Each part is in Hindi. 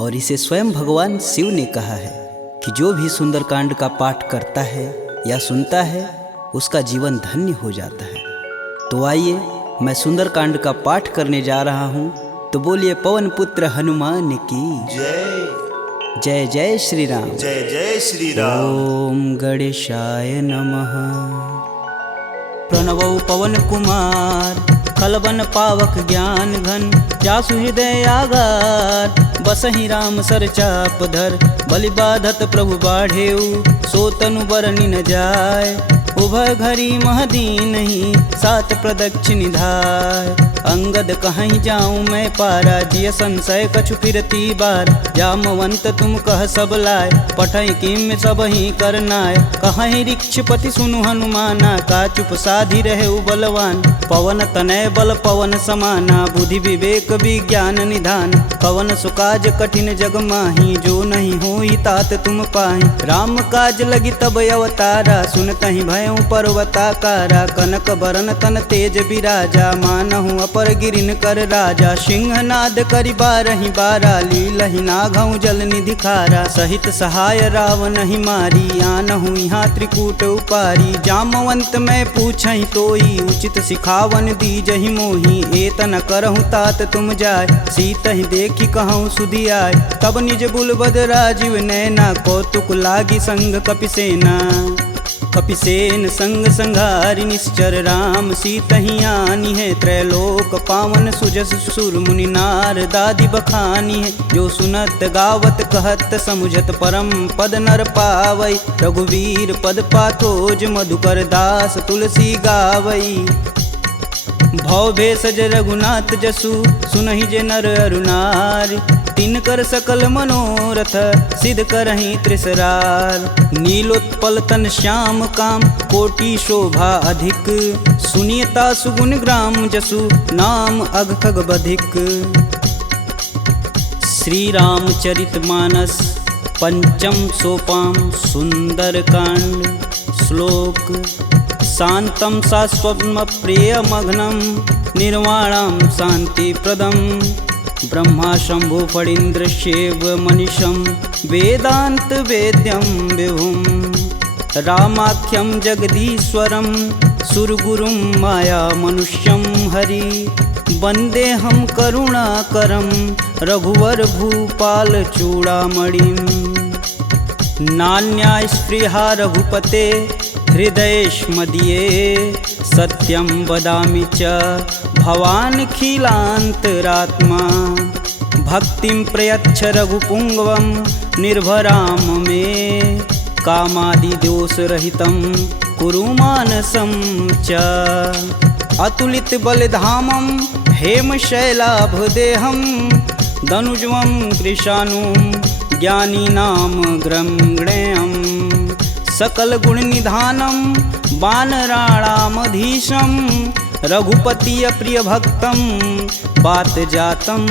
और इसे स्वयं भगवान शिव ने कहा है कि जो भी सुंदरकांड का पाठ करता है या सुनता है उसका जीवन धन्य हो जाता है। तो आइए मैं सुंदरकांड का पाठ करने जा रहा हूँ, तो बोलिए पवन पुत्र हनुमान की जय जय। जय श्री राम। जय जय श्री राम। ओम गणेशाय नमः। प्रणवौ पवन कुमार खलबन पावक ज्ञान घन, जासु हृदय आगार बसहि राम सर चाप धर। बलि बाधत प्रभु बाढ़ेऊ, सो तनु बरनि न जाय। उभय घरी महदीन ही, सात प्रदक्षिण निधाय। अंगद कहीं जाऊं मैं पारा, जिय संशय कछु फिरती बार। जामवंत तुम कह सब लाय, पठई किम सब ही करनाय। कहीं ऋक्षपति सुनु हनुमाना, का चुप साधि रहे बलवान। पवन तनय बल पवन समाना, बुद्धि विवेक विज्ञान निधान। पवन सुकाज कठिन जग माही, जो नहीं होई तात तुम पाही। राम काज लगी तब अवतारा, सुनतहि भयउ पर्वताकारा। कनक बरन तन तेज बिराजा, मानहु अपर गिरिन कर राजा। सिंहनाद करि बारहि बारा, लीलहि नाघउ जल निधि खारा। सहित सहाय रावण ही मारी, आनहु यहाँ त्रिकूट उपारी। जामवंत मैं पूछहि तोई, उचित सिखावन दीजहि मोही। एतन करहु तात तुम जाय, सीतहि देखि कहूँ सुधि आय। तब निज बुलबद राजीव नैना, कौतुक लागी संग कपिसेना। कपिसेन संग संघारि निश्चर, राम सीतहि आनी है। त्रैलोक पावन सुजस सुर मुनि नार, दादि बखानी है। जो सुनत गावत कहत समुझत, परम पद नर पावई। रघुवीर पद पाथोज, मधुकर दास तुलसी गावई। भव भेषज रघुनाथ जसु, सुनहि जे नर अरु नारी। तिनकर सकल मनोरथ, सिद्ध करहि त्रिसरार। नीलोत्पल तन श्याम काम, कोटि शोभा अधिक। सुनियता सुगुण ग्राम जसु, नाम अघ खग बधिक। श्री रामचरित मानस पंचम सोपान सुंदरकांड। श्लोक शांतं शाश्वतं प्रियमघ्नं, निर्वाणं शांतिप्रदं। ब्रह्मा शंभु फणीन्द्रस्यैव मनीषं, वेदांत वेद्यं विभुं। रामाख्यं जगदीश्वरं, सुरगुरुं माया मनुष्यं हरि। वन्देऽहं करुणाकरं, रघुवर भूपाल चूड़ामणिं। नान्या स्पृहा रघुपते, हृदयेष्मदीये। सत्यं वदामि च भवानखिलान्तरात्मा। भक्तिं प्रयच्छ रघुपुङ्गवं, निर्भरां मे। कामादिदोषरहितं कुरु मानसं च। अतुलित बलधामं, हेमशैलाभदेहं। दनुजवं कृशानुं, ज्ञानीनां ग्रंगणेयम्। सकल गुण निधानं, वानराणामधीशं। रघुपति प्रिय भक्तं, बात जातं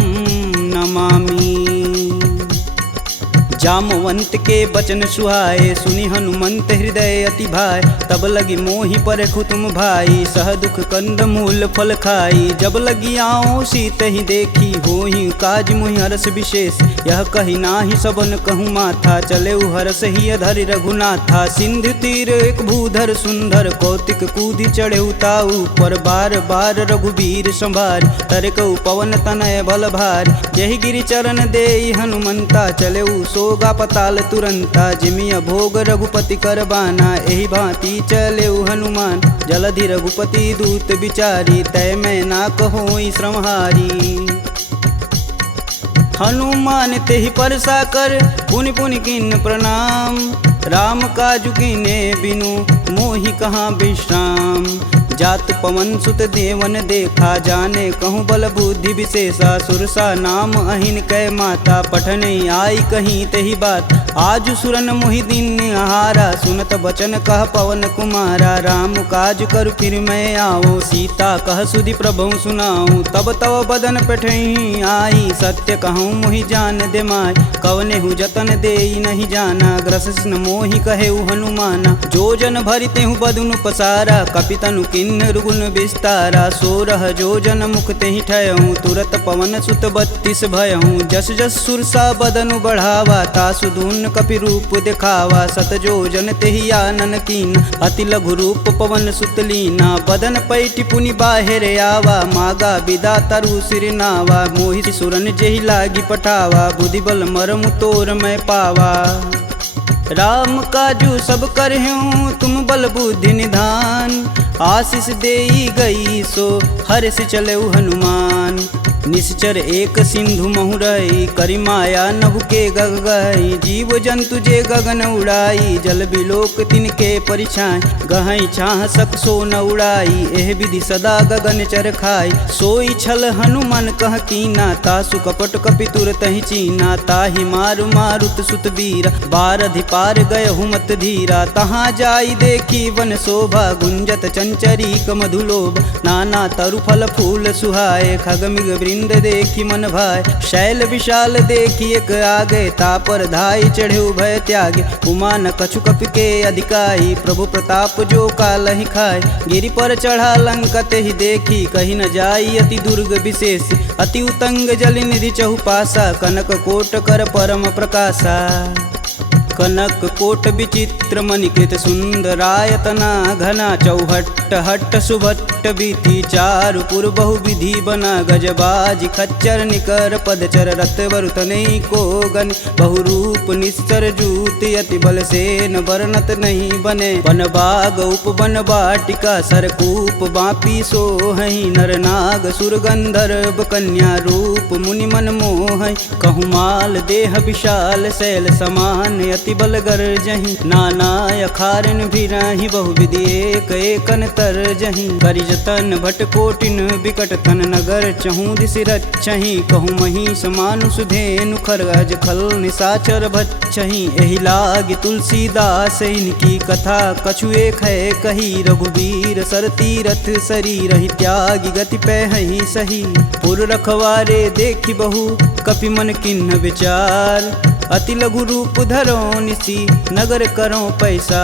नमामि। जामवंत के बचन सुहाए, सुनि हनुमंत हृदय अति भाई। तब लगी मोहि परखु तुम भाई, सह दुख कंद मूल फल खाई। जब लगी आओ सीत ही देखी, होहि काज मुहि हरस विशेष। यह कही नाही सबन कहूँ माथा, चले हरस ही अधरि रघुनाथा। सिंधु तीर एक भूधर सुंदर, कौतिक कूदि चढ़े ताऊ पर। बार बार रघुबीर संभारी, तरकऊ पवन तनय बल भारी। यही गिरि चरण देई हनुमंता, चले सोगा पताल तुरंता। जिमिया भोग रघुपति कर बाना, एहि भांति चले हनुमान। जलधि रघुपति दूत बिचारी, तय मैं ना कहोई श्रमहारी। हनुमान तेहि परसा कर, पुनि पुनि किन्न प्रणाम। राम काजु कीन्हे बिनु, मोहि कहाँ विश्राम। जात पवन सुत देवन देखा, जाने कहूँ बल बुद्धि विशेषा। सुरसा नाम अहिन कै माता, पठने आई कहीं तही बात। आज सुरन मोहि दिन आहारा, सुनत बचन कह पवन कुमारा। राम काज कर फिर मैं आओ, सीता कह सुधि प्रभु सुनाऊं। तब तव बदन पेठही आई, सत्य कहूँ मोहि जान दे माय। कवने हु जतन देई नहीं जाना, ग्रसिस न मोहि कहे हनुमाना। जो जन भरिते हूँ बदनु पसारा, कपितनु किन किन्नर गुण विस्तारा 16 जोजन मुख तेहि ठयहूँ तुरत पवन सुत 32 भयहूँ जस जस सुरसा बदन बढ़ावा तासु दून कपि रूप दिखावा 7 जोजन तेहि आनन कीन अति लघु रूप पवन सुत लीना बदन पैटि पुनि बाहिर आवा मागा विदा तरु सिर नावा मोहि सुरन जेहि लागी पठावा बुद्धि बल मरमु तोर मैं पावा राम काजू सब करहूँ तुम बल बुद्धि निधान आशीष देई गई सो हर से चले हनुमान निश्चर एक सिंधु महुरई करी माया नभु के गग गई जीव जंतु जे गगन उड़ाई जल बिलोक तिनके परिछाई गहई छाह सक सो न उड़ाई एह विधि सदा गगन चर खाई सोई छल हनुमान कह कीना तासु कपट कपि तुरत ही चीना ताहि मारु मारुत सुत वीर बारधि पार गय हुमत धीरा तहाँ जाई देखी वन शोभा गुंजत चंचरी मधुलोभ नाना तरु फल फूल सुहाए खग मृग वृंद देखी मन भाय शैल विशाल देखी एक आगे तापर धाई चढ़े भय त्यागे उमा न कछु कपि के अधिकाई प्रभु प्रताप जो काल ही खाए गिरि पर चढ़ा लंकत ही देखी कहीं न जाई अति दुर्ग विशेष अति उतंग जल निधि चहुपासा कनक कोट कर परम प्रकाशा कनक कोट विचित्र मणिकृत सुंदरायतना घना चौहट्ट हट्ट सुभट्ट बीती चारुपुर बहुविधि बना गजबाज खच्चर निकर पदचर रथ वरुतने को गन बहुरूप निश्चर जूत अति बल सेन वर्णत नहीं बने वन बाग उप वन बाटिका सरकूप बापी सोहई नर नाग सुर गंधर्व कन्या रूप मुनि मन मोह कहु माल देह विशाल शैल समान बल गरजहि नाना अखारन भिराहि बहुविधि एक एकन तरजहि करिजतन भट कोटिन विकट तन नगर चहु दिस रच्छहि कहु महिष मानुष धेनु खरगज खल निशाचर भच्छहि एहि लागी तुलसीदास इनकी कथा कछु एक है कही रघुवीर सर तीरथ शरीर ही त्यागी गति पैहि सही पुर रखवारे देखी बहु कपि मन किन्ह विचार अति लघु रूप धरो निसी नगर करो पैसा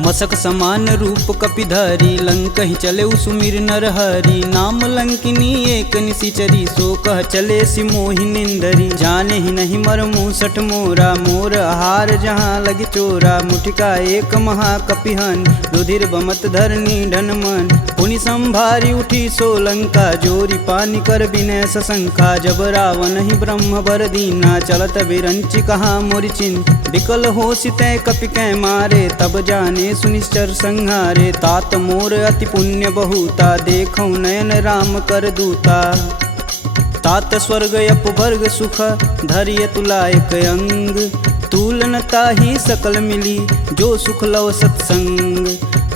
मसक समान रूप कपिधरी लंक ही चले सुमिर नर हरि नाम लंकिनी एक निशिचरी सो कह चले सिमोहि निंदरी जाने ही नहीं मर मूसठ मोरा मोर आहार जहाँ लगी चोरा मुठिका एक महाकपिहन रुधिर बमत धरनी ढन मन पुनि संभारी उठी सो लंका जोरी पानी कर बिनय सशंका जब रावण ही ब्रह्म बर दीना चलत बिरंचि कहा मोरिचिन विकल हो सितै कपि कै मारे तब जाने सुनिश्चर संहारे तात मोर अति पुण्य बहुता देखौ नयन राम कर दूता तात स्वर्ग अपवर्ग सुख धरिय तुलायक अंग तुलनता ही सकल मिली जो सुख लव सत्संग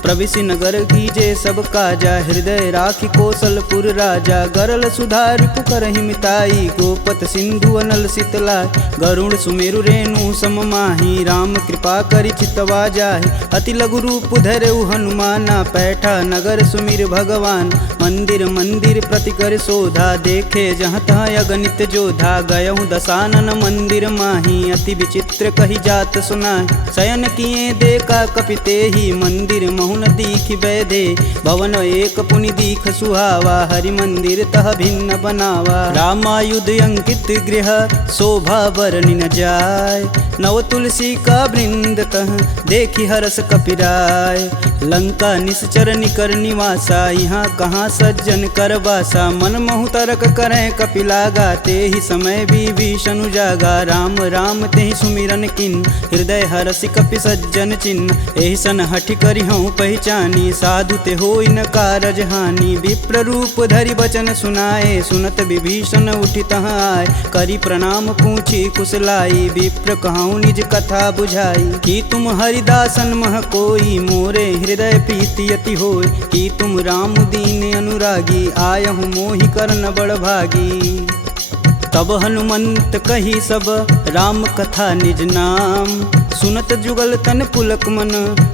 प्रविशि नगर कीजे सब काजा हृदय राखी कौशलपुर राजा गरल सुधार पुकर हिमिताई गोपत सिंधु अनल शीतला गरुड़ सुमेरु रेणु सम माही राम कृपा करि चितवा जाहि अति लघु रूप धरऊ हनुमाना पैठा नगर सुमिर भगवान मंदिर मंदिर प्रति कर शोधा देखे जहाँ तहाँ अगणित जोधा गयहु दशानन मंदिर माही अति विचित्र कही जात सुनाई शयन किए देखा कपिते ही मंदिर महु न दीख बैदे भवन एक पुनि दीख सुहावा हरि मंदिर तह भिन्न बनावा रामायुध अंकित गृह शोभा बरनि न जाय नव तुलसी का वृंद तह देखी हरस कपिराय लंका निश्चर निकर निवासा यहाँ कहाँ सज्जन कर बासा मन महु तरक करें कपिलागा ते ही समय विभीषण जागा राम राम ते सुमिरन किन हृदय हरसि कपि सज्जन चिन्ह एहि सन हठि करि हूँ पहचानी साधु ते होई न कारज हानि विप्र रूप धरि बचन सुनाए सुनत विभीषण उठि तहाँ आए करि प्रणाम पूछी कुशलाई विप्र कहूँ निज कथा बुझाई कि तुम हरिदासन मह कोई मोरे हृदय प्रीति अति होय कि तुम राम दीन अनुरागी आयहु मोहि करन बड़ भागी तब हनुमंत कही सब राम कथा निज नाम सुनत जुगल तन पुलक मन,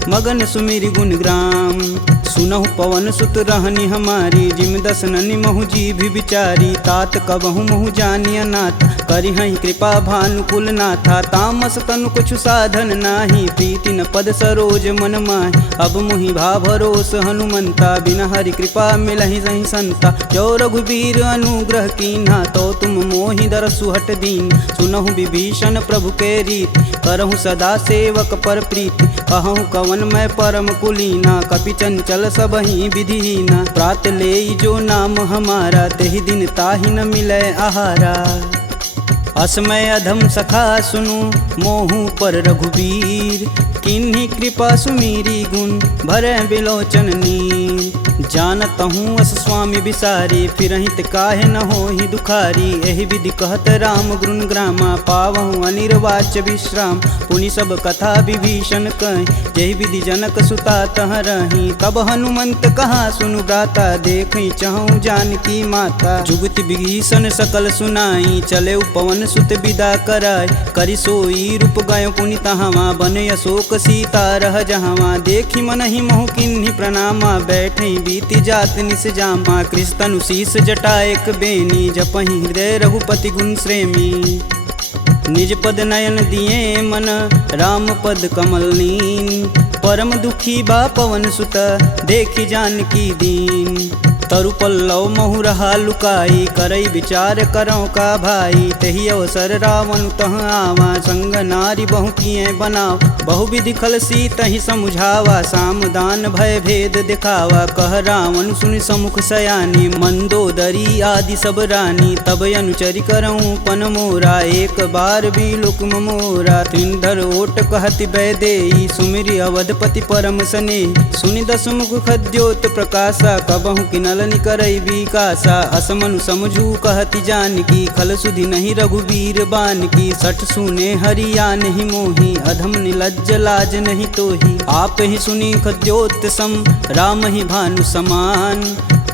मगन सुमिरि गुण ग्राम। सुनहु पवन सुत रहनी हमारी, जिम दस ननि महु जी भी विचारी। तात कबहु महु जानिय नाथ, करि हई कृपा भानुकुल नाथा। तामस तनु कुछ साधन नाही, प्रीति न पद सरोज मन माहि। अब मुहि भा भरोस हनुमंता, बिना हरि कृपा मिलहि सही संता। जो रघुबीर अनुग्रह कीन्हा, तो तुम मोहि दरसु हट दीन। सुनहु विभीषण प्रभु के रीत, करहु सदा सेवक पर प्रीति। कहूँ कवन मैं परम कुलीना, कपि चंचल सबहि विधिहीना। प्रात लेई जो नाम हमारा, तेहि दिन ताहि न मिलै आहारा। असमय अधम सखा सुनु, मोहु पर रघुबीर। किन्हीं कृपा सुमीरी गुण, भरै बिलोचन नीर। जानत हूँ अस स्वामी बिसारी, फिरहित काहे न होहि दुखारी। एहि विधि कहत राम गुण ग्रामा, पावहु अनिर्वाच्य विश्राम। पुनि सब कथा विभीषण कहि, जेहि विधि जनक सुता तह रही। तब हनुमंत कहा सुनु गाता, देखई चहु जानकी माता। जुगति विभीषण सकल सुनाई, चले पवन सुत विदा कराय। करि सोई रूप गय पुनि तहावा, बन अशोक सीता रह जहावा। देखी मनहि मोहु किन्हीं प्रणामा, बैठई बीति जात निस जामा। कृष्ण शीस जटा एक बेनी, जपहि हृदय रघुपति गुण श्रेमी। निज पद नयन दिए मन, राम पद कमल नीन। परम दुखी बा पवन सुत, देखी जानकी दीन। तरु पल्लव महु रहा लुकाई, करई विचार करौ का भाई। तेहि अवसर रावण तह आवा, संग नारी बहु किए बनाव। बहु विधि खल सीतहि समुझावा, साम दान भय भेद दिखावा। कह रावण सुनि समुख सयानी, मंदोदरी आदि सब रानी। तब अनुचरि करऊँ पन मोरा, एक बार भी लुक मोरा। त्रिंधर ओट कहति बैदेई, सुमिरि अवधपति परम स्नेही। सुनि दस मुख खद्योत प्रकाशा, कबहु किनल करई विकासा। असमनु समझू कहति जानकी, खल सुधि नहीं रघुवीर बान की। सठ सुने हरिया नहीं मोही, अधम निलज्ज लाज नहीं तोही। आप ही सुनी खद्योत सम, राम ही भानु समान।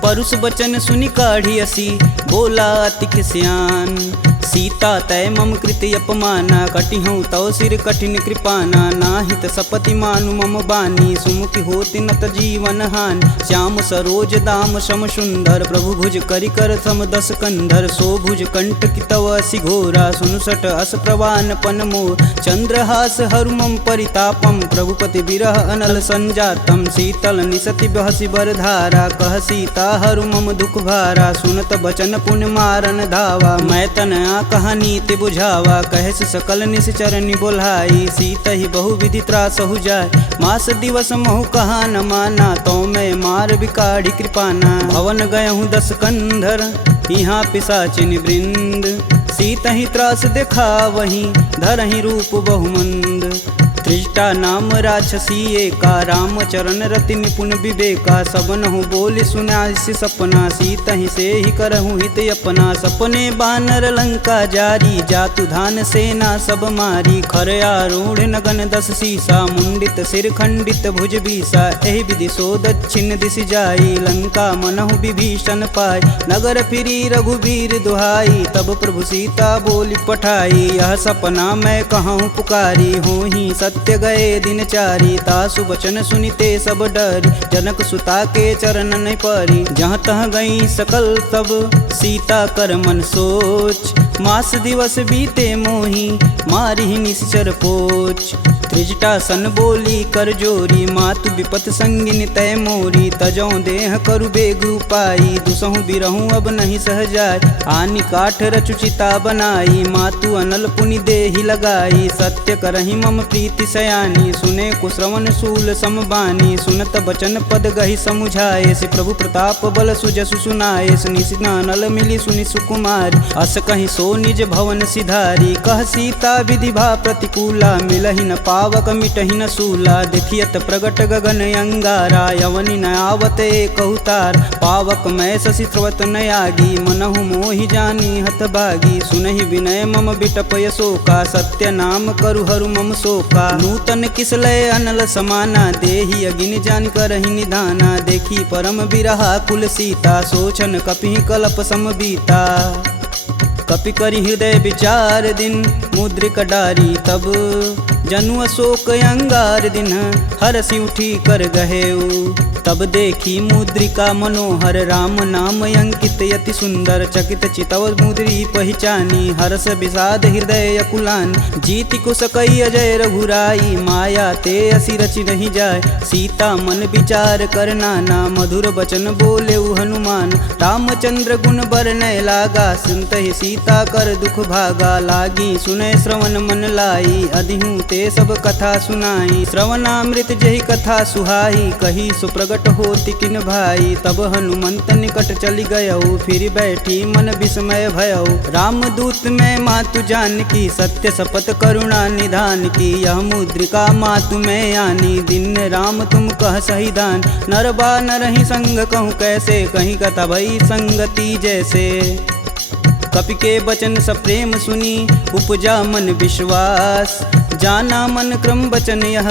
परुष बचन सुनि काढ़ी असी, बोला अति खिसियान। सीता तय मम कृति अपमाना, कटिहूँ तव सिर कठिन कृपाना। नाहित सपति मानु मम बानी, सुमुखी होति नत जीवन हानि। श्याम सरोज दाम सम सुंदर, प्रभु भुज करि कर सम दस कंधर। सो भुज कंठ की तव असि घोरा, सुनुसट अस प्रवान पन मोर। चंद्रहास हरु मम परितापम, प्रभुपति बिरह अनल संजातम। शीतल निसति बहसि बरधारा, कह सीता हरु मम दुख भारा। सुनत बचन पुन मारन धावा, मैं तन कहानी ते बुझावा। कहस सकल निश्चरनि बोलाई, सीत ही बहु विधि त्रास हो जाय। मास दिवस महु कहा न माना, तो मैं मार बिकाढ़ी कृपाना। भवन गयहूँ दस कंधर, यहाँ पिशाचिन वृंद। सीत ही त्रास देखा वहीं, धरहि रूप बहुमंद। त्रिजटा नाम राक्षसी एका, राम चरण रति निपुण विवेका। सबनहु बोल सुनासि सपना, सीत ही से ही करहु हित अपना। सपने बानर लंका जारी, जातु धान सेना सब मारी। खर आरूढ़ नगन दस सीसा, मुंडित सिर खंडित भुज बीसा। एहि विधि सो दक्षिण दिशि जाई, लंका मनहु विभीषण पाई। नगर फिरी रघुबीर दुहाई, तब प्रभु सीता बोली पठाई। यह सपना मैं कहूँ पुकारी, हो ही सत्य गए दिन चारी। तासु बचन सुनिते सब डरी, जनक सुता के चरण नहीं परी। जहाँ तह गई सकल तब सीता कर मन सोच। मास दिवस बीते मोही, मारी निश्चर पोच। त्रिजटा सन बोली कर जोरी, मातु विपत संगिन तय मोरी। तजौ देह करु बेग उपाई, दुसहु बिरहूँ अब नहीं सह जाय। आनि काठ रचुचिता बनाई, मातु अनल पुनि देहि लगाई। सत्य करहि मम प्रीति सयानी, सुने कुश्रवण शूल समबानी। सुनत बचन पद गहि समुझाए, सि प्रभु प्रताप बल सुजसु सुनाए। निशिना नल मिली सुनि सुकुमारी, अस कहि सो निज भवन सिधारी। कह सीता विधि भा प्रतिकूला, मिलहि न पावक मिटहि न सूला। देखियत प्रगट गगन अंगारा, यवनि न आवत एकहु तार। पावक मैं शशि स्रवत न आगी, मनहु मोहि जानी हत भागी। सुनहि विनय मम बिटप यशोका, सत्य नाम करु हरु मम शोका। नूतन किसलय अनल समाना, देहि अगिन जान करहि निधाना। देखी परम बिरहा कुल सीता, सोचन कपि कलप सम बीता। कपि करि हृदय विचार दिन, मुद्रिक डारी तब। जनु अशोक अंगार दिन हरसि उठी कर गहेऊ। तब देखी मुद्रिका मनोहर राम नाम अंकित यति सुंदर। चकित चितव मुद्री पहचानी हर्ष विषाद हृदय अकुलान। जीति कुश कई अजय रघुराई माया ते असी रचि नहीं जाय। सीता मन विचार कर नाना मधुर बचन बोले हनुमान। रामचंद्र गुण बरनय लागा सुनतहि सीता कर दुख भागा। लागी सुनय श्रवण मन लाई अधिहूँ ते सब कथा सुनाई। श्रवणामृत जहि कथा सुहाई कही सुप्रगट होति किन भाई। तब हनुमंत निकट चली गयऊ फिर बैठी मन विस्मय भयऊ। रामदूत में मातु जानकी सत्य शपथ करुणा निधान की। यह मुद्रिका मातु में आनी दिन राम तुम कह सही दान। नर बा नरहि संग कहूँ कैसे कहीं कथा भई संगति जैसे। कपि के वचन सप्रेम सुनी उपजा मन विश्वास। जाना मन क्रम वचन यह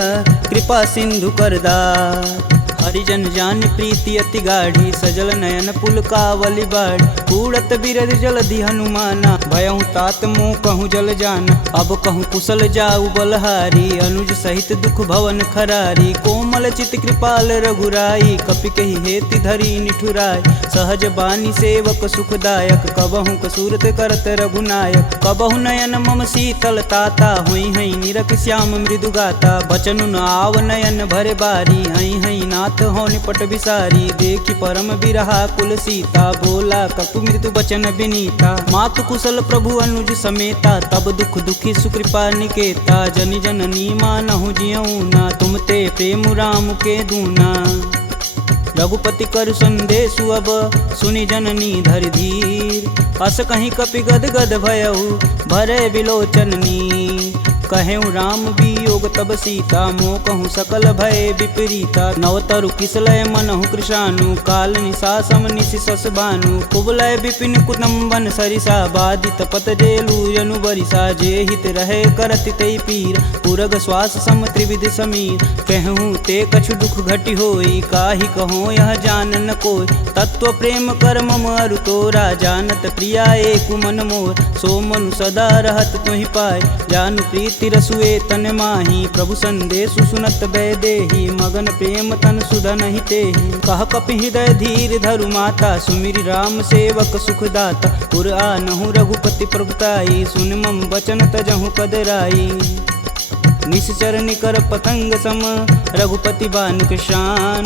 कृपा सिंधु करदार। हरिजन जान प्रीति अति गाढ़ी सजल नयन पुलकावली बाढ़। कूड़त बिरद जलधि हनुमाना भयहु तात मोह कहूँ जल जान। अब कहूँ कुशल जाऊ बलहारी अनुज सहित दुख भवन खरारी। कोमल चित कृपाल रघुराई कपि कहि हेति धरी निठुराय। सहज बानी सेवक सुखदायक कबहु कसूरत करत रघुनायक। कबहु नयन मम शीतल ताता हुई हई निरख श्याम मृदु गाता। बचनु न आव नयन भरे बारी हई हई नाथ हो निपट विसारी। देखी परम बिरहा कुल सीता बोला कपु मृदु बचन विनीता। मातु कुशल प्रभु अनुज समेता तब दुख दुखी सुकृपा निकेता। जनि जननी मानहु जियऊ ना तुम ते प्रेम राम के दूना। रघुपति कर संदेशु अब सुनि जननी धरि धीर। अस कहीं कपि गद गद भयऊ भरे विलोचननी। कहेऊ राम वियोग तब सीता मोह कहूँ सकल भय विपरीता। नवतरु किसलय मनहु कृशानु काल निशासम निशिशस भानु। कुबलय विपिन कुटुम्बन सरिसा बाधित पत जेलु जनु बरिसा। जे हित रहे करति तै पीर पुरग श्वास सम त्रिविध समीर। कहूँ ते कछु दुख घटि होई काहि कहो यह जान न कोय। तत्व प्रेम कर मम अरु तोरा जानत प्रिया एक मन मोर। सो मनु सदा रहत तुहि पाय जानु प्रीति रसुए तन माही। प्रभु संदेशु सुनत बैदेही मगन प्रेम तन सुधन ही तेहि। कह कपि हृदय धीर धरु माता सुमिरि राम सेवक सुखदाता। पुर आनहु रघुपति प्रभुताई सुन मम वचन तजहु कदराई। निश्चर निकर पतंग सम रघुपति बानुक शान।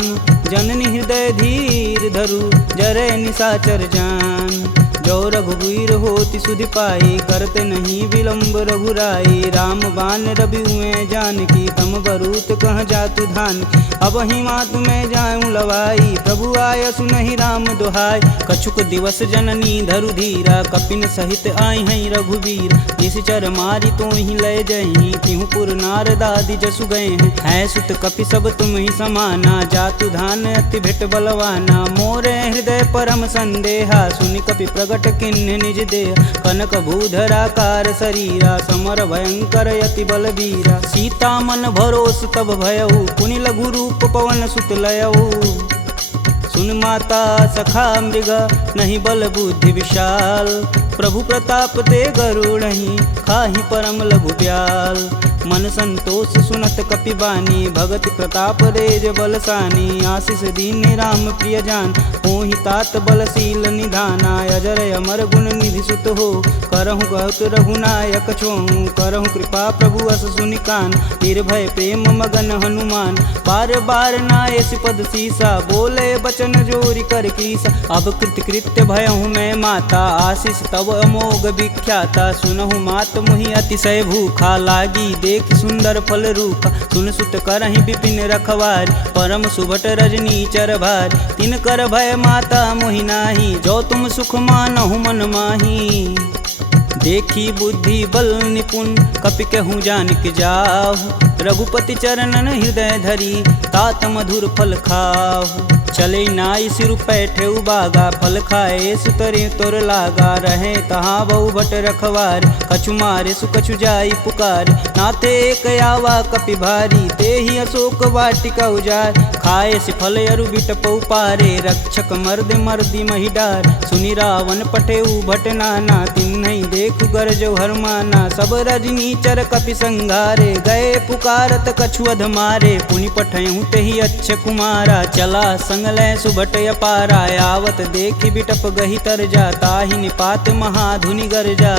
जननी हृदय धीर धरु जरे निशाचर जान। जो रघुवीर होति सुधि पाई करते नहीं विलम्ब रघुराई। राम बान रवि हुए जानकी तम बरूत कह जातु धान। अब ही मातु में जाऊँ लवाई प्रभु आय सुनहि राम दुहाई। कछुक दिवस जननी धरु धीरा कपिन सहित आई हैं रघुवीर। निश्चर मारी तो ही लय जही तिहु पुर नारदादि जसु गए हैं। है सुत कपि सब तुम ही समाना जातु धान अति भेट बलवाना। मोरे हृदय परम संदेहा सुनि कपि प्रगट किन्ह निज देह। कनक भूधराकार शरीरा समर भयंकर यति बलबीरा। सीता मन भरोस तब भयऊ पुनि लघु रूप पवन सुत लयऊ। सुन माता सखा मृग नहीं बल बुद्धि विशाल। प्रभु प्रताप ते गरुड़हि खाहि परम लघु ब्याल। मन संतोष सुनत कपि बानी भगति प्रताप रेज बलसानी। आशीष दीन राम प्रिय जान होहि तात बलशील निधाना। अजर अमर गुण निधि सुत हो करहु बहुत रघुनायक छोहु। करहु कृपा प्रभु अस सुनि कान निर्भय प्रेम मगन हनुमान। बार बार नायस पद सीसा बोले बचन जोरी कर कीसा। अब कृत कृत्य भयहु मैं माता आशीष तब अमोघ विख्याता। सुनहु मात मुहि अतिशय भूखा लागी देख सुंदर फल रूखा। सुन सुत करहि विपिन रखवारी परम सुभट रजनी चर भारी। तिन कर भय माता मोहि नाही जो तुम सुख मानहु मन माही। देखी बुद्धि बल निपुण कपि कहूँ जानिक जाहु। रघुपति चरणन हृदय धरी तात मधुर फल खाहु। चले नाई सिर पैठे उबागा फल खाए सुतरे तोर लागा। रहे तहाँ बहु भट रखवार कछु मारे सु कछु जाई पुकार। नाथे एक आवा कपि भारी ते ही अशोक वाटिका उजार। खाए से फल अरु बिटपौ पारे रक्षक मर्द मर्दी मही डार। सुनि रावण पठे भट नाना तिन्हि देख गरजौ हरमाना। सब रजनी चर कपि संघारे, गए पुकारत कछु अध मारे। पुनि पठयहु तेहि अच्छ कुमारा, चला संग लय सुभट अपारा। आवत देखि बिटप गही तरजा, ताहि निपात महाधुनि गरजा।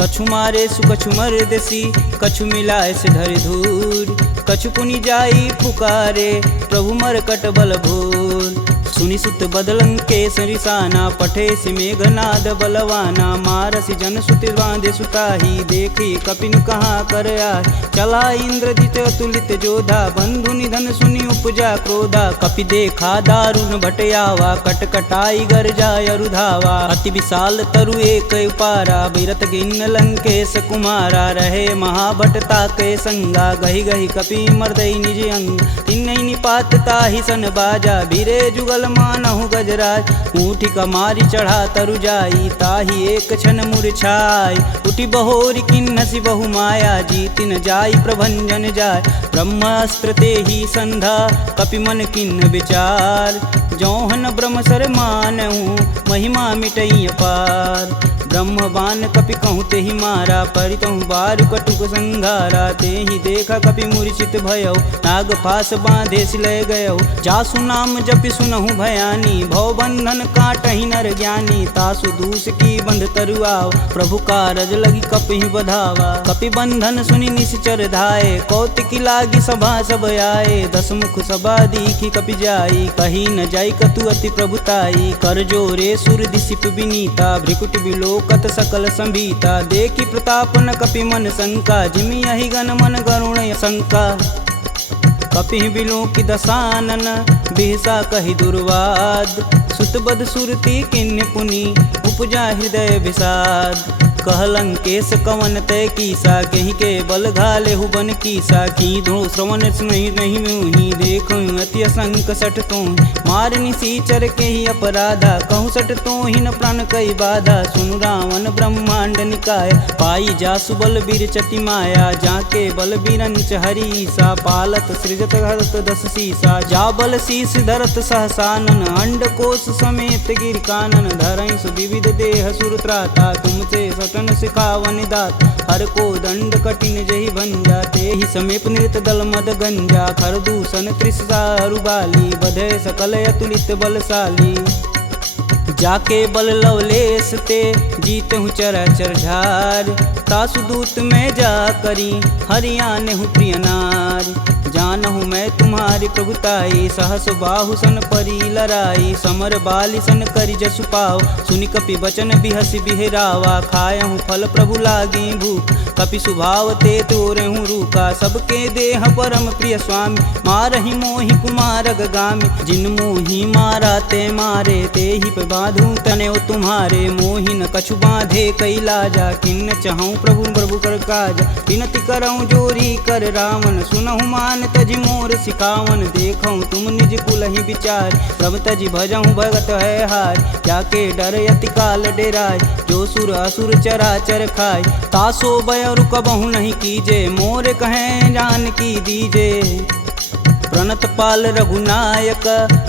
कछु मारे सु कछु मर्दसी, कछु मिलाए से धरि धूर। कछु पुनि जाई पुकारे, प्रभु मरकट बल भूर। सुनि सुत बदलंकेश रिसाना, पठे सि मेघनाद बलवाना। मारसि जन सुति बांधे सुताही, देखी कपिन कहाँ कर आए। चला इंद्रजित अतुलित जोधा, बंधु निधन सुनि उपजा क्रोधा। कपि देखा दारुण भटयावा, कटकटाई गर्जा अरुधावा। अति विशाल तरु एक उपारा, बिरत गिन्न लंकेश कुमारा। रहे महाभटता के संगा, गही गही कपि मर्दई निज अंग। तिन्हि निपात ताहि सन बाजा, बीरे जुगल मानहु गजराज। ऊँठी कमारी चढ़ा तरु जाई, ताहि एक क्षण मूर्छाई। उठी बहोरी किन्नसी बहु माया, जीति न जाई प्रभंजन जाय। ब्रह्मास्त्र तेहि संधा, कपि मन किन्न विचार। जौहन ब्रह्म सर मानहु, महिमा मिटई अपार। ब्रह्म बान कपि कहूँ तेहि मारा, परितहु बारु कटुक संघारा। तेहि देखा कपि मूर्छित भयउ, नाग फास बांधे सिलय गयउ। जासु नाम जपि सुनहु भयानी, भव बंधन काटहि नर ज्ञानी। तासु दूस की बंध तरुआव, प्रभु कारज लगी कपिहि बधावा। कपि बंधन सुनि निश्चर धाये, कौतिकी लागी सभा सब आए। दस मुख सभा दीखी कपि जाई, कही न जाई कतु अति प्रभुताई। कर जोरे सुर दिसिप विनीता, भ्रिकुट बिलोकत सकल संभीता। देखी प्रताप न कपि मन शंका, जिमि यही गण मन गरुण शंका। कपि बिलोकि दसानन, बिहसा कहि दुर्वाद। सुत बद सुरति किन्हि पुनि, उपजा हृदय विषाद। कहलंकेश कवन तय कीसा, कहीं के बल घाले हुबन कीसा। की धो श्रवण नहीं नहीं मुहि, देखूं अति असंक सठ तो। मार निसीचर के ही अपराधा, कहूँ सठ तो ही न प्राण कई बाधा। सुनु रावण ब्रह्मांड निकाय, पाई जासु बल बीर चति माया। जाके बल बीरंच हरीसा, पालत सृजत हरत दस सीसा। जा बल शीस धरत सहसानन, अंड कोश समेत गिर कानन। धरई सुविविध देह सुर त्राता, तुमसे सटन सिखावन दात। हर को दंड कठिन जहि भंजा, तेहि समीप नृत दल मद गंजा। खरदूषण त्रिषा अरुबाली, बधे सकल अतुलित बलशाली। जाके बल लवलेश ते, जीत हूँ चराचर झार। तासु दूत में जा करी, हरियाने हूँ प्रिय नार। जानहु मैं तुम्हारी प्रभुताई, सहस बाहु सन परी लराई। समर बाली सन करि जसु पाव, सुनि कपि बचन बिहसि बिहरावा। खायहु फल प्रभु लागी भूख, कपि सुभाव ते तोरेहु रूखा। सबके देह परम प्रिय स्वामी, मारहि मोहि कुमारग गामी। जिन मोहि मारा ते मारे, तेहि पे बांधू तने तुम्हारे। मोहि न कछु बांधे कई लाजा, किन्न चहूँ प्रभु प्रभु कर काजा। विनति करऊँ जोरी कर रावण, सुनहु मान तजि मोर सिखावन। देखऊँ तुम निज कुल ही विचार, प्रभ तजि भजऊँ भगत है हार। जाके डर यति काल डेराय, जो सुर असुर चराचर खाय। तासो भय रुकबहु नहीं कीजे, मोर कहें जान की दीजे। प्रणत पाल रघुनायक,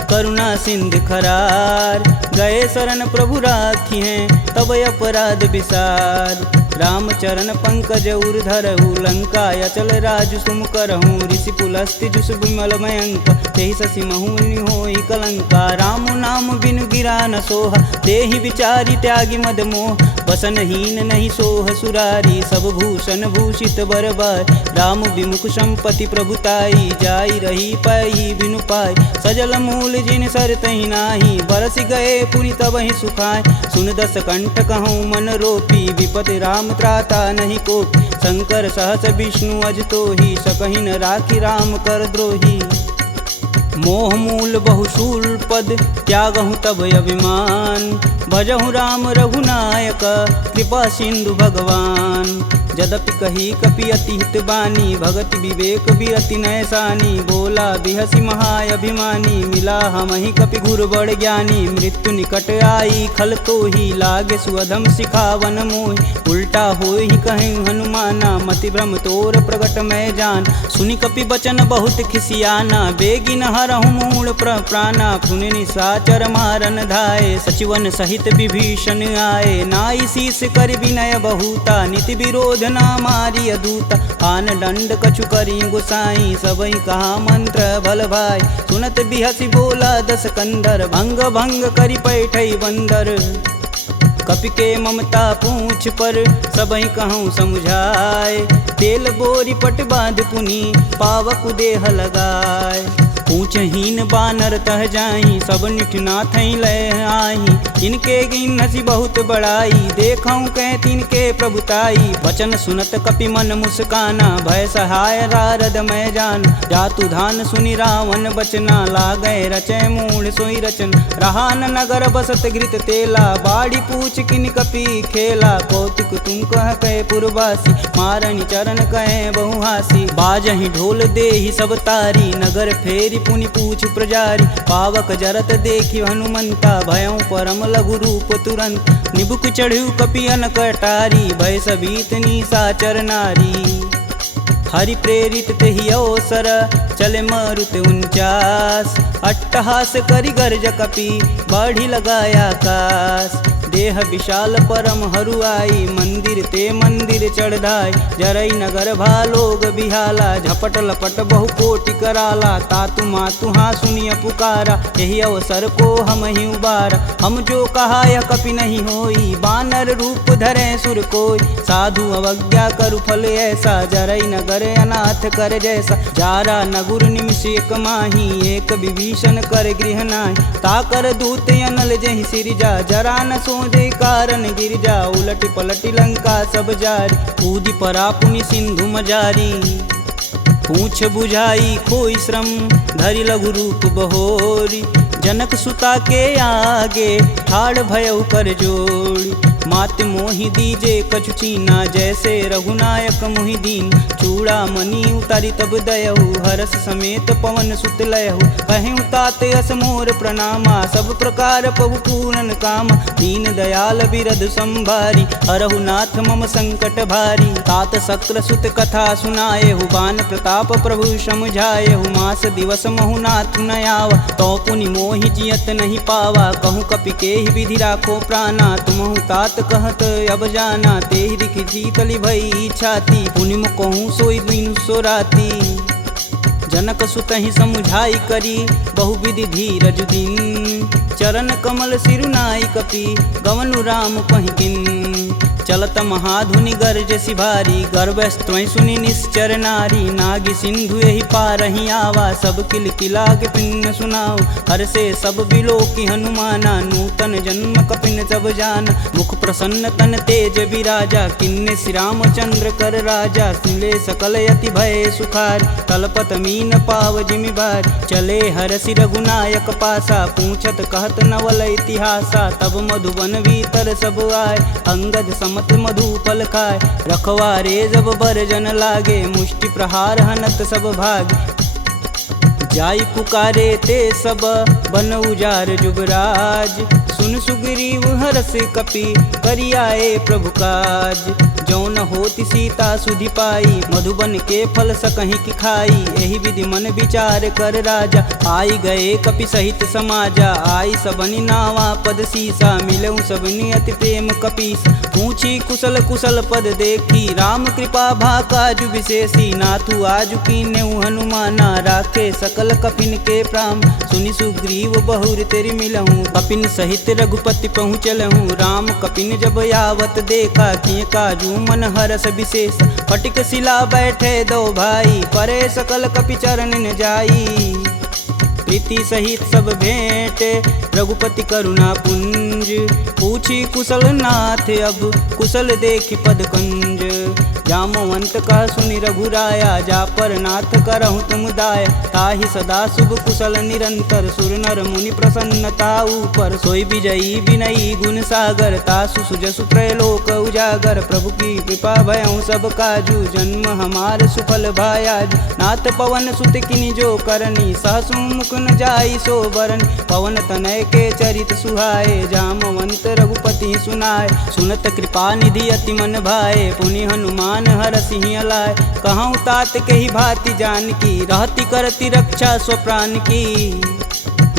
करुणा सिंध खरार। गए शरण प्रभु राखी हैं, तब अपराध विसार। राम चरण पंकज उर धरहु, लंका अचल राजु सुम करहूँ। ऋषि पुलस्ति जुस विमल मयंक, तेहि शशि महुनि होई कलंका। राम नाम बिनु गिरा न सोहा, देहि विचारी त्यागी मद मोह। बसनहीन नहीं सोह सुरारी, सब भूषण भूषित बरबार। राम विमुख संपत्ति प्रभुताई, जाई रही पाई बिनु पाई। सजल मूल जिन सर तहि नाही, बरस गए पुनि तबहि सुखाय। सुन दस कंठ कहूँ मन रोपी, विपति राम त्राता नहीं कोपी। शंकर सहस विष्णु अज तोहि, सकहि न राखी राम कर द्रोही। मोह मूल बहुशूल पद, त्यागहु तब अभिमान। भजहु राम रघुनायक, कृपा सिंधु भगवान। जदपि कही कपि अति हित बानी, भगति विवेक बिरति नैसानी। बोला बिहसी महाअभिमानी, मिला हमहि कपि घुर बड़ ज्ञानी। मृत्यु निकट आई खल तो ही, लागे सुअधम सिखावन मोहि। उल्टा होई कहीं हनुमाना, मति भ्रम तोर प्रगट मैं जान। सुनि कपि बचन बहुत खिसियाना, बेगिन हरहु मूढ़ प्राणा। पुनि निशाचर मारन धाये, सचिवन सहित विभीषण आए। नाई शीस कर विनय बहुता, नीति विरोध ना मारी अदूता। आन दंड कछु करी गुसाई, सबई कहा मंत्र भल भाई। सुनत बिहसी बोला दस कंदर, भंग भंग करि पैठई बंदर। कपि के ममता पूछ पर, सबई कहूँ समुझाए। तेल बोरी पट बांध पुनि, पावक देह लगाए। पूछहीन बानर तह जाई, सब निठना थई ले आई। इनके गिन हसी बहुत बड़ाई, देखऊं कह तिनके प्रभुताई। वचन सुनत कपि मन मुस्काना, भय सहाय रारद मैं जान। जातु धान सुनि रावण बचना, लागय रचय मूढ़ सोई रचन। रहा न नगर बसत घृत तेला, बाड़ी पूछ किन कपि खेला। कौतुक तुम कह कहे पुरवासी, मारनी चरण कहे बहुहासी। बाजहि ढोल देहि सब तारी, नगर फेरी पुनि पूछ प्रजारी। पावक जरत देखि हनुमंता, भयं परम लघु रूप तुरंत। निबुक चढ़ु कपि अनक अटारी, भय सबीत निशाचर नारी। हरि प्रेरित तेहि अवसर, चले मरुत 49। अट्टहास करि गर्ज कपि, बाढ़ी लगाया आकाश। देह विशाल परम हरुआई, मंदिर ते मंदिर चढ़ाई। जरई नगर भालोग बिहाला, झपट लपट बहु कोटि कराला। तातु मातु हाँ सुनिय पुकारा, यही अवसर को हम ही उबारा। हम जो कहा यह कपि नहीं होई, बानर रूप धरे सुर कोई। साधु अवज्ञा करु फल ऐसा, जरई नगर अनाथ कर जैसा। जारा नगुर निमिष एक माही, एक विभीषण कर गृह नाही। ताकर दूत अनल जहि सिरजा, जरा न दे कारण गिरजा। उलटी पलटी लंका सब जारी, कूदि परा पुनि सिंधु मजारी। पूछ बुझाई खोई श्रम, धरि लघु रूप बहोरी। जनक सुता के आगे, ठाड़ भयउ कर जोड़ी। मात मोहि दीजे कछु चीना, जैसे रघुनायक मोहि दीन। चूड़ा मणि उतारी तब दयहु, हरस समेत पवन सुत लयहु। कहें तात यस मोर प्रणामा, सब प्रकार प्रभु पूरन काम। दीन दयाल बिरध संभारी, हरहु नाथ मम संकट भारी। तात शक्र सुत कथा सुनाएहु, बान प्रताप प्रभु समुझाएहु। मास दिवस महु नाथ न आवा, तो पुनि मोहि जियत नहीं पावा। कहूँ कपि के ही विधि राखो प्राणा, तुमहु तात कहत अब जाना। तेहि दिख जीतली भई छाती, पुनि कहूँ सोई दिन सो राती। जनक सुतहि समुझाई करी, बहुविधि धीरज दिन। चरण कमल सिरुनाई कपि, गवनु राम पहिकिन। चलत महाधुनि गर्ज सिभारी, गर्भस्त्वं सुनि निश्चर नारी। नागी सिंधु यही पारहि आवा, सब किल किला के पिन्न सुनाओ। हर से सब बिलोकी हनुमाना, नूतन जन्म कपिन सब जान। मुख प्रसन्न तन तेज विराजा, किन्ने श्री रामचंद्र कर राजा। सुले सकल यति भय सुखार, कलपत मीन पाव जिमि बार। चले हरसि रघुनायक पासा, पूछत कहत नवल इतिहासा। तब मधुबन भीतर सब आए, अंगद समत मधु फल खाए। रखवारे जब बरजन लागे, मुष्टि प्रहार हनत सब भाग। जाई पुकारे ते सब, बन उजार जुगराज। सुन सुग्रीव हरस कपि, करियाए प्रभु काज। जौन होति सीता सुधि पाई, मधुबन के फल सकहीं की खाई। यही विधि मन विचार कर राजा, आई गए कपि सहित समाजा। आई सबनि नावा पद सीसा, मिलऊं सबनि अति प्रेम कपीस। पूछी कुशल कुशल पद देखी, राम कृपा भाकाजु विशेषी। नाथु आजु कीन्हु हनुमाना, राखे सकल कपिन के प्राम। सुनि सुग्रीव बहुर तेरि मिलहूँ, कपिन सहित रघुपति पहुँचलहूँ। राम कपिन जब यावत देखा, किए काजू मन हरस विशेष। फटिक शिला बैठे दो भाई, परे सकल कपि चरण न जाई। प्रीति सहित सब भेंटे, रघुपति करुणा पुंज। पूछी कुशल नाथ अब, कुशल देखि पद कुंज। जामवंत कह सुनि रघुराया, जा पर नाथ करहु तुम दाया। ताहि सदा शुभ कुशल निरंतर, सुर नर मुनि प्रसन्नता ऊपर। सोई विजयी विनयी गुण सागर, तासु सुजसु त्रैलोक उजागर। प्रभु की कृपा भयउ सब काजू, जन्म हमार सुफल भायाजू। नाथ पवन सुत किनि जो करनी, सहसु मुख न जाई सो बरन। पवन तनय के चरित सुहाए, जामवंत रघुपति सुनाए। सुनत कृपा निधि अति मन भाए, पुनि हनुमान हरषि लाए। कहूँ तात के ही भांति जानकी, रहती करती रक्षा स्वप्राण की।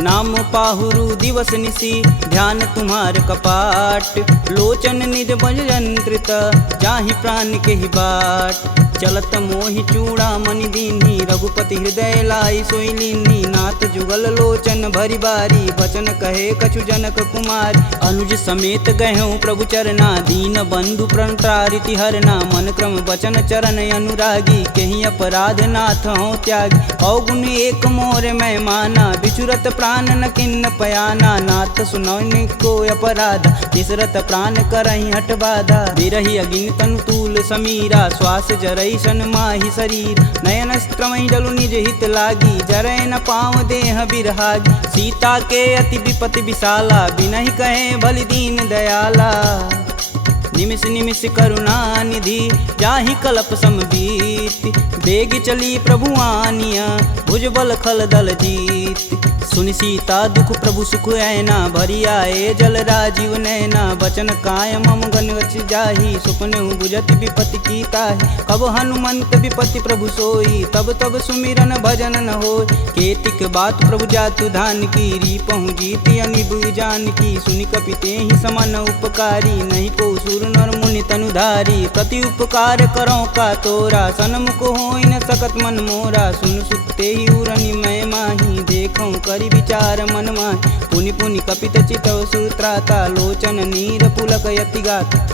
नाम पाहुरु दिवस निसी, ध्यान तुम्हार कपाट। लोचन निज बज यंत्रित, जाहि प्राण के ही बाट। चलत मोहि चूड़ामणि दीन्ही, रघुपति हृदय लाई सोई लीन्ही। नाथ जुगल लोचन भरी बारी, बचन कहे कछु जनक कुमार। अनुज समेत गहूँ प्रभु चरना, दीन बंधु प्रणतारिति हरना। मन क्रम बचन चरण अनुरागी, कहीं अपराध नाथ हो त्यागी। अवगुण एक मोर मैं माना, बिचुरत प्राण न किन्न पयाना। नाथ सुनौनि को अपराध, तिसरत प्राण करहि हठ बाधा। बिरहि अगिन तनु तूल समीरा, श्वास जरई सन माहि शरीर। नयन स्त्रमहि जलु निज हित लागी, जरै न पाँव देह बिरहागी। सीता के अति विपति विशाला, बिनहि कहे भलि दीन दयाला। निमिष निमिष करुणा निधि, जाहि कल्प समबीत। बेग चली प्रभु आनिया, भुजबल खल दल जीत। सुनि सीता दुख प्रभु सुख ऐना, भरी आए जल राजीव नैना। बचन काय मम गन जाहि, सुपनेहु बुझति विपति की ताहि। कब हनुमंत विपति प्रभु सोई, तब तब सुमिरन भजन न होय। केतिक बात प्रभु जातु धान की, रीपहु जीति अनिबु जान की। सुनि कपि तेहि समन उपकारी, नहीं को सुर नर मुनि तनुधारी। प्रति उपकार करो का तोरा, सन्मुख होई न सकत मन मोरा। सुन सुते ही उरनि मैं माही, देखऊँ करि विचार मन माहि। पुनि पुनि कपित चितव सुत्राता, लोचन नीर पुलक यति गाता।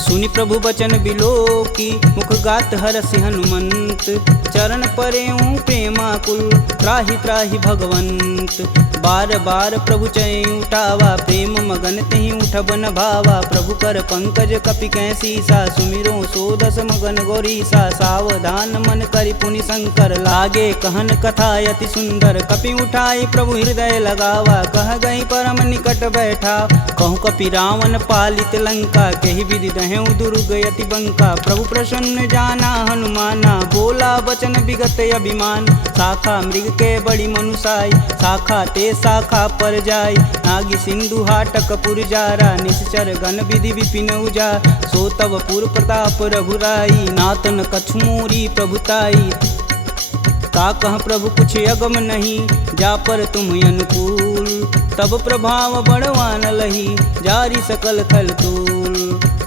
सुनि प्रभु बचन बिलोकी, मुख गात हरषि हनुमंत। चरण परेऊँ प्रेमाकुल, त्राहि त्राहि भगवंत। बार बार प्रभु चै उठावा, प्रेम मगन तेहि उठब न भावा। प्रभु कर पंकज कपि कै सीसा, सुमिरो सो दस मगन गौरीसा। सावधान मन करि पुनि शंकर, लागे कहन कथा यति सुंदर। कपि उठाई प्रभु हृदय लगावा, कह गई परम निकट बैठा। कहूँ कपि रावण पालित लंका, केहि विधि दहेउ दुर्ग यति बंका। प्रभु प्रसन्न जाना हनुमाना, बोला बचन विगत अभिमान। शाखा मृग के बड़ी मनुसाई, शाखा ते शाखा पर जाई। नागी सिंधु हाटक पुर जारा, निश्चर गण विधि विपिन उजा। सो तब पुर प्रताप रघुराई, नातन कछु मोरी प्रभुताई। का कह प्रभु कुछ अगम नहीं, जा पर तुम अनुकूल। तब प्रभाव बड़वान लही, जारी सकल खल तूल।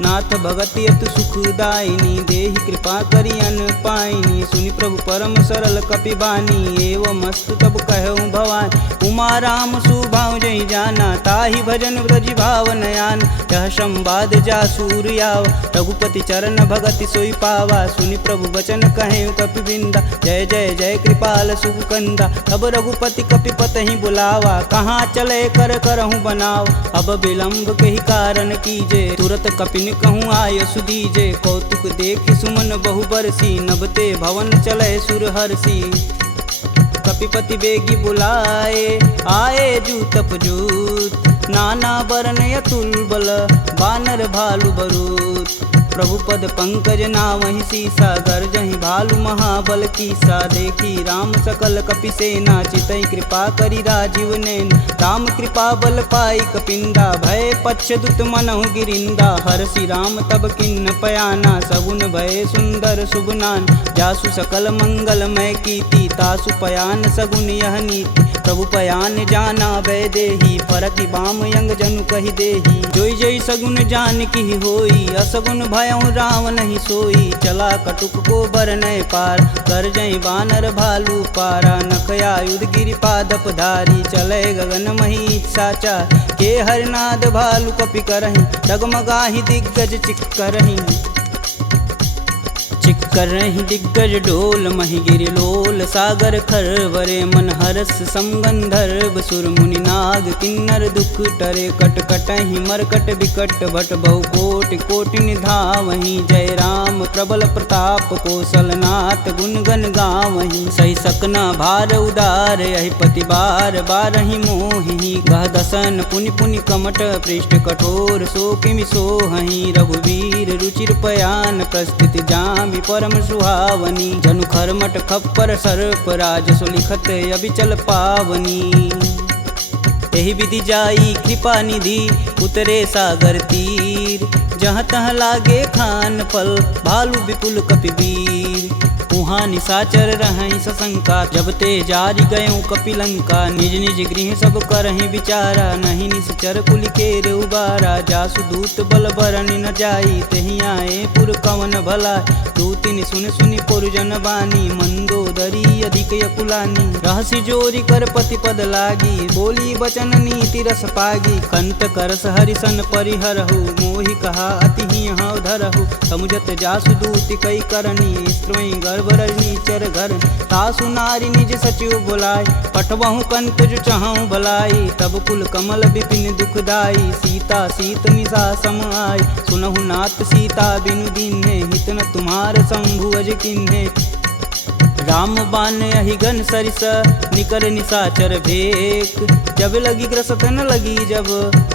नाथ भगति अतु सुखदायिनी, देहि कृपा करि अन पाइनी। सुनि प्रभु परम सरल कपि बानी, एवं अस्तु तब कहऊँ भवानी। उमा राम सुभाव जहि जाना, ताहि भजन ब्रज भाव नयान। यह संवाद जासूर याव, रघुपति चरण भगति सोई पावा। सुनि प्रभु बचन कहें कपि बिंदा, जय जय जय कृपाल सुख कंदा। तब रघुपति कपि पतहि बुलावा, कहाँ चले कर करहूँ बनाव। अब विलंब के ही कारण कीजे, तुरत कपिन कहूँ आय सुदीजे। कौतुक देखि सुमन बहु बरसी, नभते भवन चले सुर हर्षि। कपिपति बेगी बुलाए, आए जूतप जूत। नाना बरन अतुल बल, बानर भालु बरूत। प्रभु पद पंकज नावहि सीसा, गर्जहि भालु महाबल कीसा। देखी राम सकल कपि सेना, चितई कृपा करि राजीव नैन। राम कृपा बल पाई कपिंदा, भय पश्चदुत मनहु गिरिंदा। हरषि राम तब किन्न पयाना, सगुन भय सुंदर शुभनान। जासु सकल मंगलमय कीर्ति, तासु पयान सगुन यह नीति। प्रभु पयान जाना भय देही, फरकि बाम यंग जनु कहि देही। जोई जोई सगुन जान की होई, असगुन भयउ राम नहीं सोई। चला कटुक को बरनय पार, कर जय बानर भालू पारा। नखयायुध गिरिपादप धारी, चले गगन मही साचा। के हरनाद भालू कपि करहि, डगमगाहि दिग्गज चिक करहि। चिक कर रही दिग्गज डोल मही गिरि लोल सागर खरवरे मन हरस समगंधर्व सुर मुनि नाग किन्नर दुख टरे कट कटहि मरकट विकट भट बहु कोटि कोटि निधावहि जय राम प्रबल प्रताप कौशलनाथ गुण गण गावहि सही सकना भार उदार यही पति बार बारहि मोहि गह दसन पुनि पुनि कमट पृष्ठ कठोर सो किमि सोहहि रघुवीर रुचिर पयान प्रस्थित जामि परम सुहावनी जनु खरमट खप्पर सर्प राज सुलिखत अबिचल पावनी एहि विधि जाई कृपा निधि उतरे सागर तीर जहाँ तहाँ लागे खान पल भालू विपुल कपिवीर उहाँ निशाचर रहै सशंका जब ते जारी गयों कपिलंका निज निज गृह सब करहि विचारा नहीं निश्चर कुल केर उबारा जासु दूत बल बरनि न जाई तेहि आए पुर कवन भला दूतिन सुन सुनि पुरजन बानी मंदोदरी अधिक यकुलानी रहसि जोरी कर पति पद लागी बोली बचन नीति रस पागी कंत करस हरिसन परिहरहु मोहि कहा अति ही हव धरहु समुझत जासु दूति कई करनी स्त्रोई गर्भ रजनी चर घर तासु नारी निज सचिव बुलाय पठवहु कंत जो चहु भलाई तब कुल कमल विपिन दुखदाई सीता सीत निशा सम आय सुनहु नाथ सीता बिनु दीन्हे हित न तुम्हार शंभु अज किन्हे राम बान अहिगन सरिस निकर निशाचर भेक जब लगी ग्रसत न लगी जब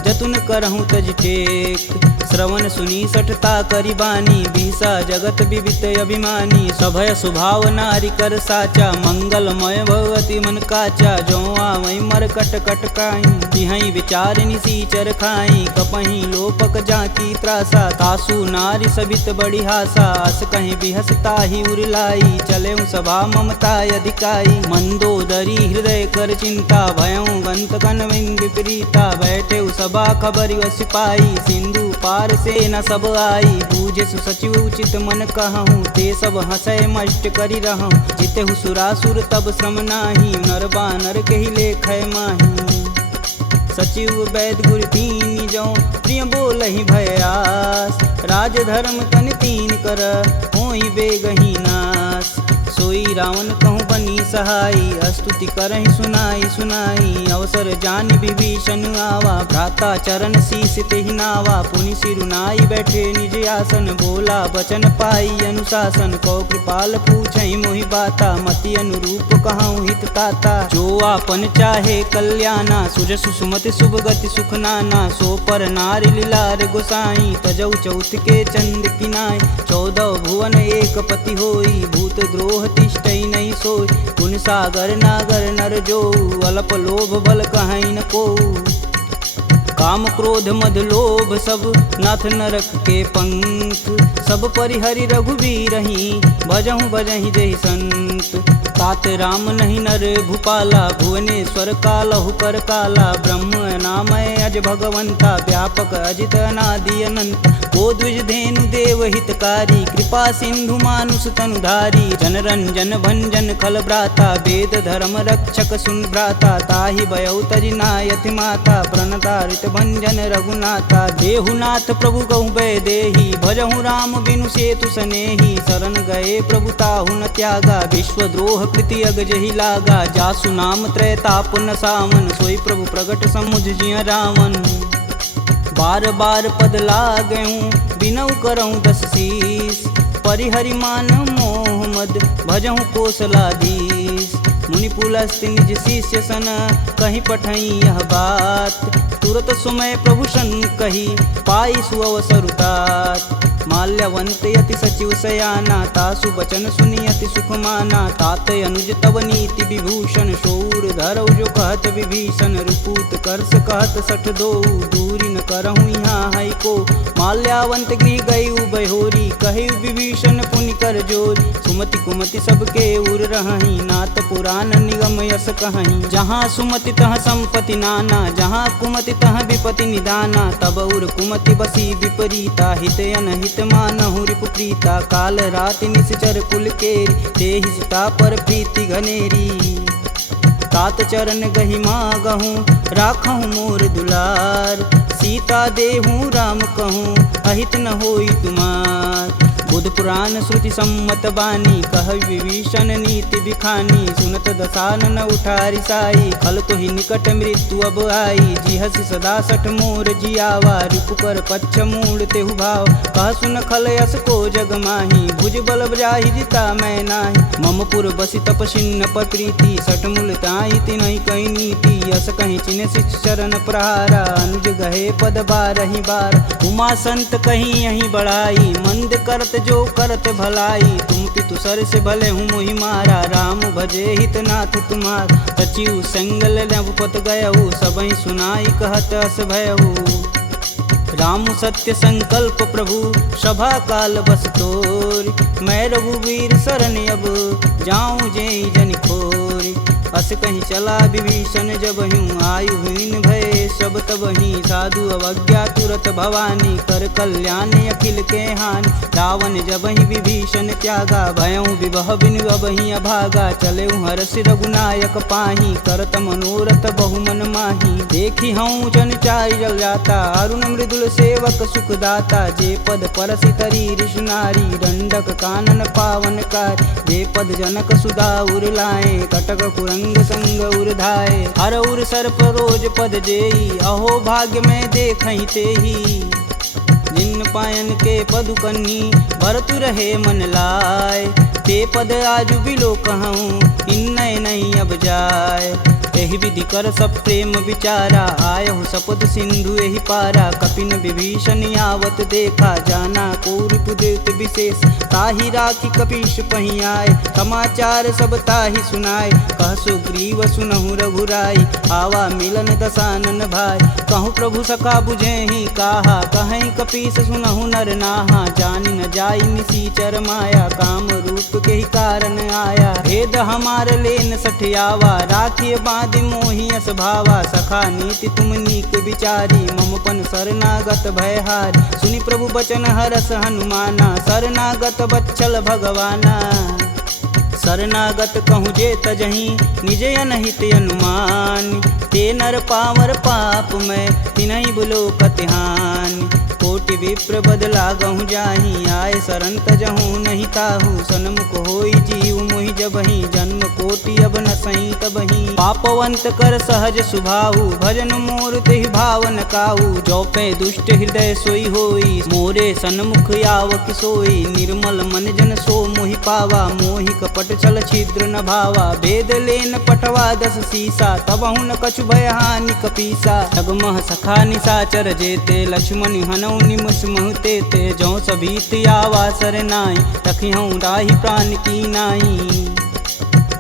जतुन करहूँ तज टेक श्रवण सुनी सठता करी बानी बीसा जगत विवित अभिमानी सभय सुभाव नारी कर साचा मंगलमय भगवती मन काचा जो आवै मर कट कट काई तिहै विचार निसीचर खाई कपहि लोपक जाकी त्रासा तासु नारी सबित बड़ी हासा अस कहीं बिहसता ही उरलाई चले सभा ममता अधिकाई मंदोदरी हृदय कर चिंता भयं गंत कन विपरीता बैठे सभा खबर सिपाही सिंधु पार से न सब आई बूझे सुसचिव उचित मन कहूँ ते सब हंसय मष्ट करी रहूँ जिते सुरासुर तब श्रम नाही नर बानर कही लेख माही सचिव वैद गुरु तीन जो प्रिय बोलहि भयास राज धर्म तन तीन कर होई बेगही नास सोई रावण कहूँ बनी सहाई स्तुति करहि सुनाई सुनाई अवसर जानि विभीषण आवा भ्राता चरण शीस तेहि नावा पुनि सिरुनाई बैठे निज आसन बोला बचन पाई अनुशासन कौ कृपाल पूछहि मोहि बाता मति अनुरूप कहूँ हित ताता जो आपन चाहे कल्याणा सुजसु सुमति शुभ गति सुख नाना सो पर नारी लीलार गोसाई तजौ चौथ के चंद किनाय 14 भुवन एक पति होई भूत द्रोह तिष्ठै नहीं सोई गुण सागर नागर नर जो अल्प लोभ बल कहीं न को काम क्रोध मद लोभ सब नाथ नरक के पंख सब परिहरि रघुवीरहि भजहु भजहि जहि संत तात राम नहीं नर भूपाला भुवनेश्वर कालहु कर काला ब्रह्म नामय अज भगवंता व्यापक अजित अनादि अनंत को द्विज धेनु देव हितकारी कृपा सिंधु मानुष तनुधारी जन रंजन भंजन खल भ्राता वेद धर्म रक्षक सुन भ्राता ताहि भयउ तजि नायति माता प्रणतारित भंजन रघुनाथा देहुनाथ प्रभु कहु भय देहि भजहु राम बिनु सेतु सनेहि शरण गए प्रभु ताहु न त्यागा विश्वद्रोह कृति अग जहि लागा जासु नाम त्रैताप न सावन सोई प्रभु प्रगट समुझ जिय रावण बार बार पद लागऊं बिनऊ करऊं 10 शीस परिहरि मान मोह मद भजहु कौशलाधीश मुनि पुलस्त्य निज शिष्य सन कहीं पठई यह बात तुरत सुमय प्रभु सन कही पाई सुअवसरुतात माल्यवंत यति सचिव सयाना तासु बचन सुनि अति सुख माना तात अनुज तव नीति विभूषण शौर धरऊ जो कहत विभीषण रुपूत करस कहत सठ दो दूरी न करहूँ यहाँ है को माल्यावंत गृह गयु बहोरी कहे विभीषण पुनि कर जोर सुमति कुमति सबके उर रही नाथ पुराण निगम यस कहीं जहाँ सुमति तह संपत्ति नाना जहाँ कुमति तह विपति निदाना तब उर कुमति बसी विपरीता हित अनहित मानहु रिपु प्रीता काल राति निश्चर कुल केरी तेहि सीता पर प्रीति घनेरी तात चरण गहि मागहूँ राखहूँ मोर दुलार सीता देहूँ राम कहूँ अहित न होई तुमार बुध पुराण श्रुति सम्मत बानी, कह विभीषण नीति बिखानी। सुनत दसानन उठारी साई, खल तो ही निकट मृत्यु अब आई। जी हसी सदा सठ मोर जियावा, रिपु कर पच्छ मूड तेहु भाव। कह सुन खल यस को जग माही, भुज बल जाहि जिता मैं नाही। मम पुर बसी तपसिन्न पर प्रीति, सठ मूल ताहि तिनहि कही नीति। यस कहीं चिन्ह शिष्य चरण प्रहारा, अनुज गहे पद बारहि बार। उमा संत कहीं यहीं बढ़ाई, मंद करत जो करत भलाई। तुम पितु सर से भले हूँ मोहि मारा, राम भजे हित नाथ तुम्हार। सचिव संगल नवपत गयहु, सबहि सुनाई कहत अस भयहु। राम सत्य संकल्प प्रभु, सभा काल बस तोरि। मैं रघुवीर शरण अब, जाऊं जेहि जन खोरि। अस कहीं चला विभीषण जब हूँ, आयु हीन भय सब तबहि। साधु अवज्ञा तुरत भवानी, कर कल्याण अखिल के हानि। रावण जब ही विभीषण त्यागा, भयउ विभह बिनु अबहि अभागा। चले हर्षि रघुनायक पाही, करत मनोरथ बहुमन माही। देखी हूँ जन चारि जल जाता, अरुण मृदुल सेवक सुखदाता। जे पद परसि तरी ऋषुनारी, दंडक कानन पावन कार। जे पद जनक सुधा उर लाए, कटक कुरंग संग उर्धाए। हर उर सर्प रोज पद जेई, अहो भाग्य में देखहि तेहि। जिन पायन के पदु कन्ही, भरतु रहे मन लाय। ते पद आजु बिलो कहूँ, इन्नय नहीं अब जाय। एहि विधि कर सब प्रेम विचारा, आयहु सपद सिंधु एहि पारा। कपिन विभीषण आवत देखा, जाना को रिपुदेत विशेष। ताहि राखी कपीश पहि आए, समाचार सब ताहि सुनाए। कह सुग्रीव सुनहु रघुराई, आवा मिलन दसानन भाई। कहूँ प्रभु सखा बुझेहि काहा, कहीं कपीस सुनहु नर नाहा। जानि न जाई निसीचर माया, काम रूप के ही कारण आया। भेद हमार लेन सठियावा, राखिय बांधि मोहि अस भावा। सखा नीति तुम नीक विचारी, मम पन शरणागत भयहारी। सुनि प्रभु बचन हरस हनुमाना, शरणागत बच्चल भगवाना। शरणागत कहूँ जे तजहि, निज अनहित अनुमान। ते नर पावर पाप में, तिनहि बुलोकत हानि। कोटि विप्र बदला गहूँ जाहि, आए शरण तजहूँ नहीं ताहू। सन्मुख होई जीव मोहि जबहि, जन्म कोटि अब न सही तबहि। पापवंत कर सहज सुभाऊ, भजन मोर तेहि भावन काऊ। जो पे दुष्ट हृदय सोई होई, मोरे सन्मुख आव किसोई। निर्मल मन जन सो मोहि पावा, मोहि कपट छल छिद्र न भावा। भेद लेन पटवा दस सीसा, तबहु न कछु भय हानि कपीसा। जगमह सखा निसाचर जेते, लक्ष्मण हनौ निमस महते ते। जौ सभीत आवा सरनाई, रखिहूँ राहि प्राण की नाई।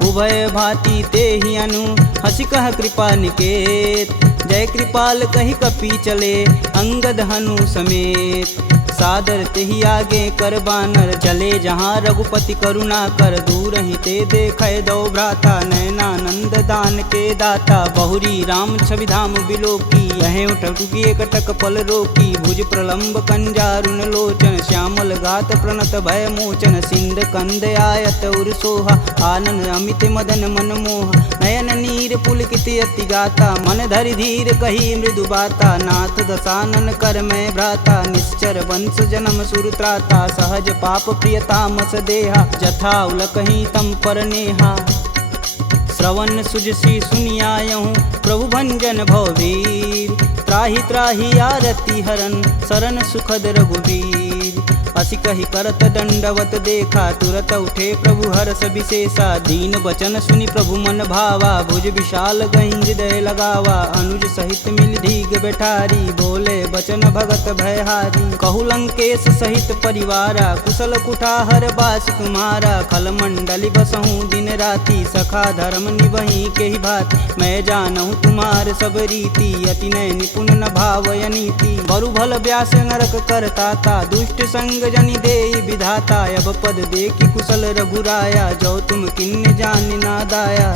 उभय भांति ते ही अनु, हसी कह कृपा निकेत। जय कृपाल कही कपी चले, अंगद हनु समेत। सादर तेहि आगे कर बानर, चले जहाँ रघुपति करुणा कर। दूर ही ते देखै दो भ्राता, नयनानंद दान के दाता। बहुरी राम छवि धाम बिलोकी, यहें उठुकी एकटक पल रोकी। भुज प्रलंब कंजारुन लोचन, श्यामल गात प्रणत भय मोचन। सिंध कंद आयत उर सोहा, आनन अमित मदन मन मोह। नयन नीर पुलकित अति गाता, मन धरि धीर कही मृदु बाता। नाथ दसानन कर मैं भ्राता, निश्चर वंश जन्म सुरत्राता। सहज पाप प्रियतामस देहा, जथा उलकहि तम पर नेहा। श्रवण सुजसी सुनियायहूँ, प्रभु भंजन भववीर। त्राहि त्राहि आरती हरन, शरण सुखद रघुवीर। असी कही करत दंडवत देखा, तुरत उठे प्रभु हर्ष विशेषा। दीन वचन सुनि प्रभु मन भावा, भुज विशाल गहि हृदय लगावा। अनुज सहित मिल धीग बैठारी, बोले बचन भगत भयहारी। कहु लंकेश सहित परिवारा, कुशल कुठाहर बास तुम्हारा। खल मंडली बसहूँ दिन राति, सखा धर्म निबहि के ही भात। मैं जानहूँ तुम्हार सब रीति, अति नय निपुण न भावय नीति। बरु भल व्यास नरक करताता, दुष्ट संग जनि देई विधाता। अब पद देखी कुशल रघुराया, जो तुम किन्ने जान ना दाया।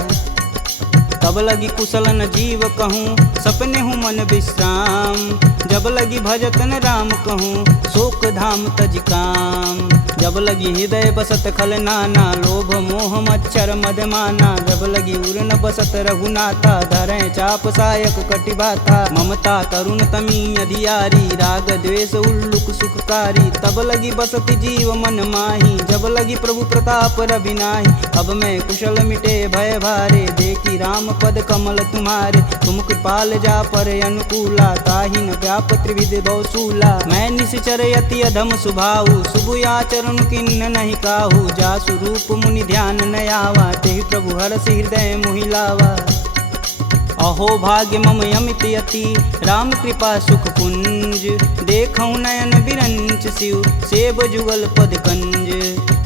तब लगी कुशल न जीव कहूँ, सपने हूँ मन विश्राम। जब लगी भजतन राम कहूँ शोक धाम तज काम। जब लगी हृदय बसत खल नाना लोभ मोह मच्छर मदमाना। जब लगी उर न बसत रघुनाथा धरें चाप सायक कटिबाथा। ममता तरुण तमी अधियारी राग द्वेष उल्लुक सुखकारी। तब लगी बसत जीव मन माही जब लगी प्रभु प्रताप रविनाही। अब मैं कुशल मिटे भय भारे देखी राम पद कमल तुम्हारे। तुम कृपाल जा पर अनुकूला ताहि न व्याप त्रिविध बहुसूला। मैं निश्चर यति अधम सुभाऊ शुभ आचरण किन्न नहीं काहू। जासु रूप मुनि ध्यान न आवा तेहि प्रभु हरसि हृदय मोहि लावा। अहो भाग्य मम यमित यति राम कृपा सुख कुंज। देखऊँ नयन बिरंच शिव सेब जुगल पद कंज।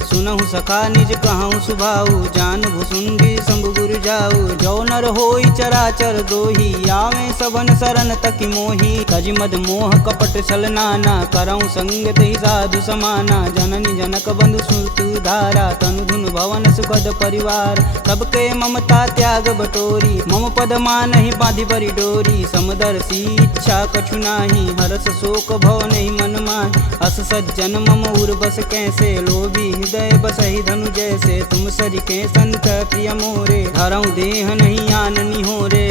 सुनहु सखा निज कहूँ सुभाऊ जान भुसुंडी शंभु गुरु जाऊ। जो नर होई चराचर दोही आवे सबन शरण तकी मोही। तज मद मोह कपट छल नाना करऊँ संग तेहि साधु समाना। जननी जनक बंधु सुतु धारा तनु धुन भवन सुखद परिवार। सबके ममता त्याग बटोरी मम पद मानहि बांधि बरी डोरी। समदर्शी इच्छा कछु नाही हरस शोक भव नहीं मन माहि। अस सज्जन मम उर बस कैसे लोभी हृदय बसहि धनु जैसे। तुम सरिके संत प्रिय मोरे धरऊँ देह नहीं आननी हो रे।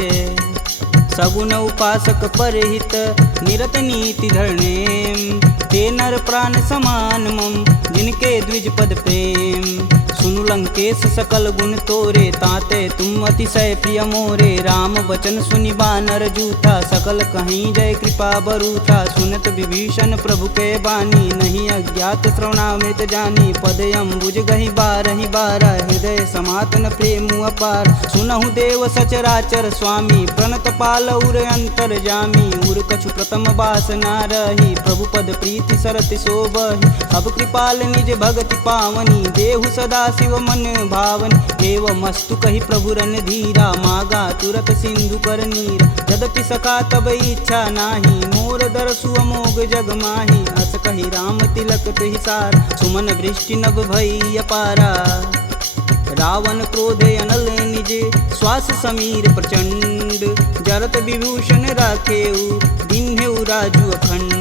सगुन उपासक परहित निरत नीति धरणेम। ते नर प्राण समान मम जिनके द्विज पद प्रेम। सुनु लंकेश सकल गुण तोरे ताते तुम अतिशय प्रिय मोरे। राम बचन सुनि बानर जूथा सकल कहीं जय कृपा बरूथा। सुनत विभीषण प्रभु के बानी नहीं अज्ञात श्रवणामृत जानी। पद अम्बुज गहि बारहि बारा हृदय समातन प्रेम अपार। सुनहु देव सचराचर स्वामी प्रणत पाल उर अंतर जामी। उर कछु प्रथम बास ना रही प्रभु पद प्रीति सरति शोभहि। अब कृपाल निज भगति पावनी देहु सदा शिव मन भावनी। एवमस्तु कहि प्रभु रन धीरा मागा तुरत सिंधु कर नीर। यद्यपि सखा तब इच्छा नाही मोर दरसु अमोघ जग माही। अस कहि राम तिलक तुहि सार सुमन वृष्टि नभ भई अपारा। रावण क्रोधे अनल निज श्वास समीर प्रचंड। जरत विभूषण राखेऊ दिन्हेऊ राजु अखंड।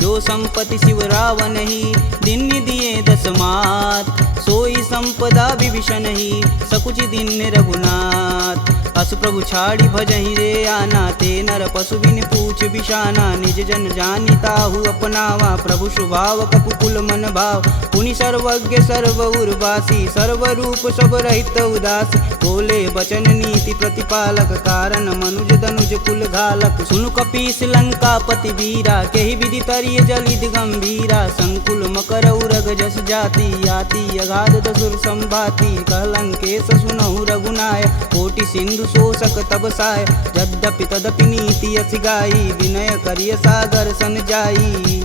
जो संपत्ति शिव रावण ही दिन दिए दस मात। सोई संपदा विभीषण ही सकुच दिन रघुनाथ। अस प्रभु छाड़ी भजहि रे आना ते नर पशु बिन पूछ बिशाना। निज जन जानि ताहु अपनावा प्रभु स्वभाव कपुकुल मन भाव। पुनि सर्वज्ञ सर्व उर्वासी सर्वरूप सब रहित उदासी। बोले बचन नीति प्रतिपालक कारण मनुज धनुज कुल घालक। सुनु कपीस लंकापति वीरा केहि विधि तरिय जलिद गंभीरा। संकुल मकर उरग जस जाति याति अगाध दसुर संभाति। कहलंकेश सुनहु रघुनाय कोटि सिंधु शोषक तब साय। यद्यपि तदपि नीति यस गाई विनय करिय सागर सन जाई।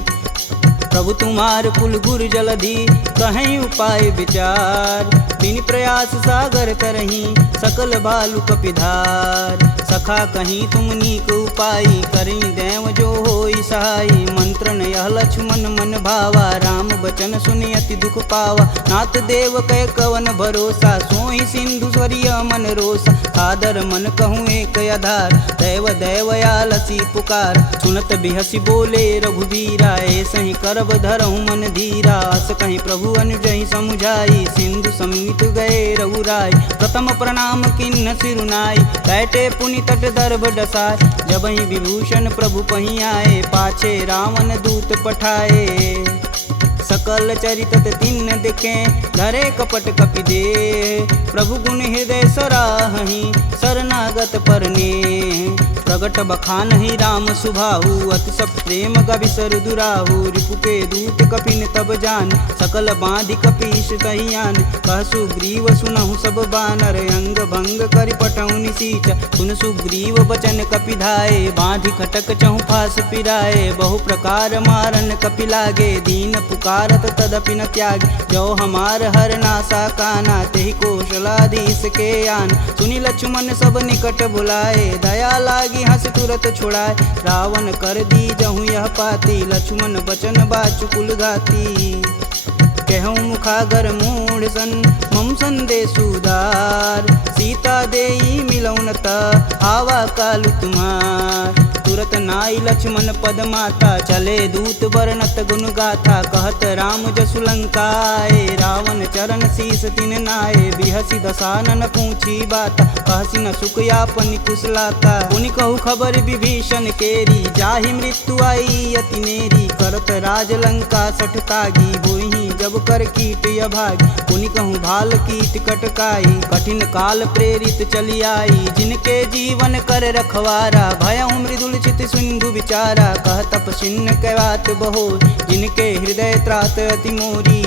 प्रभु तुम्हार कुल गुर जलधि कहीं उपाय विचार। बिन प्रयास सागर तरही सकल भालु कपिधार। सखा कहीं तुम नीक उपाय करी देव जो होई सहाई। मंत्र यह लक्ष्मण मन भावा राम बचन सुनि अति दुख पावा। नाथ देव कह कवन भरोसा सोहि सिंधु स्वरिय मन रोसा। आदर मन कहूँ एक आधार दैव दैवयालसी पुकार। सुनत बिहसी बोले रघुबीरा ऐसहि करब धरहु मन धीरा। अस कहीं प्रभु अनुजहि समुझाई सिंधु समीत गए रघुराय। प्रथम प्रणाम किन्न सिरुनाई कैटे पुनि तट दर्भ डसाय। जबहि विभूषण प्रभु पही आए पाछे रावण दूत पठाए। सकल चरित तिन्न देखे धरे कपट कपि दे। प्रभु गुण हृदय सराहि शरणागत परने। प्रगट बखानहि राम सुभाहु अति सब प्रेम गविसर दुराहु। रिपु के दूत कपिन तब जान सकल बांधि कपीश तहियान। कह सुग्रीव सुनहु सब बानर अंग भंग करि पठऊ निसीच। सुन सुग्रीव बचन कपि धाये बांधि खटक चहु फास पिराए। बहु प्रकार मारन कपि लागे दीन पुकारत तदपि न त्याग। जो हमार हर नासा काना तेहि कौशलाधीश के आन। सुनि लक्ष्मण सब निकट बुलाए दया लागी हंस तुरत छुड़ाए। रावण कर दी जहूँ यह पाती लक्ष्मण बचन बाचुकुल घाती। कहूँ मुखागर मूढ़ सन मम संदेशु उदार। सीता देई मिलौनता आवा कालु तुम्हार। तुरत नाई लक्ष्मण पद माता, चले दूत बरनत गुण गाथा, कहत राम जसु लंकाए, रावण चरण शीस तिन नाये, बिहसी दसानन पूछी बाता, कहसी न सुख यापन कुशलाता, पुनि कहु खबर विभीषण केरी, जाहि मृत्यु आई अति नेरी, करत राज लंका सठ तागी, भूहि जब कर कीट अभागी, पुनि कहूँ भाल कीट कटकाई, कठिन काल प्रेरित चली आई, जिनके जीवन कर रखवारा, भयउ मृदुल चित सिंधु विचारा, कह तपसिन्न कै बात बहो, जिनके हृदय त्रात अति मोरी,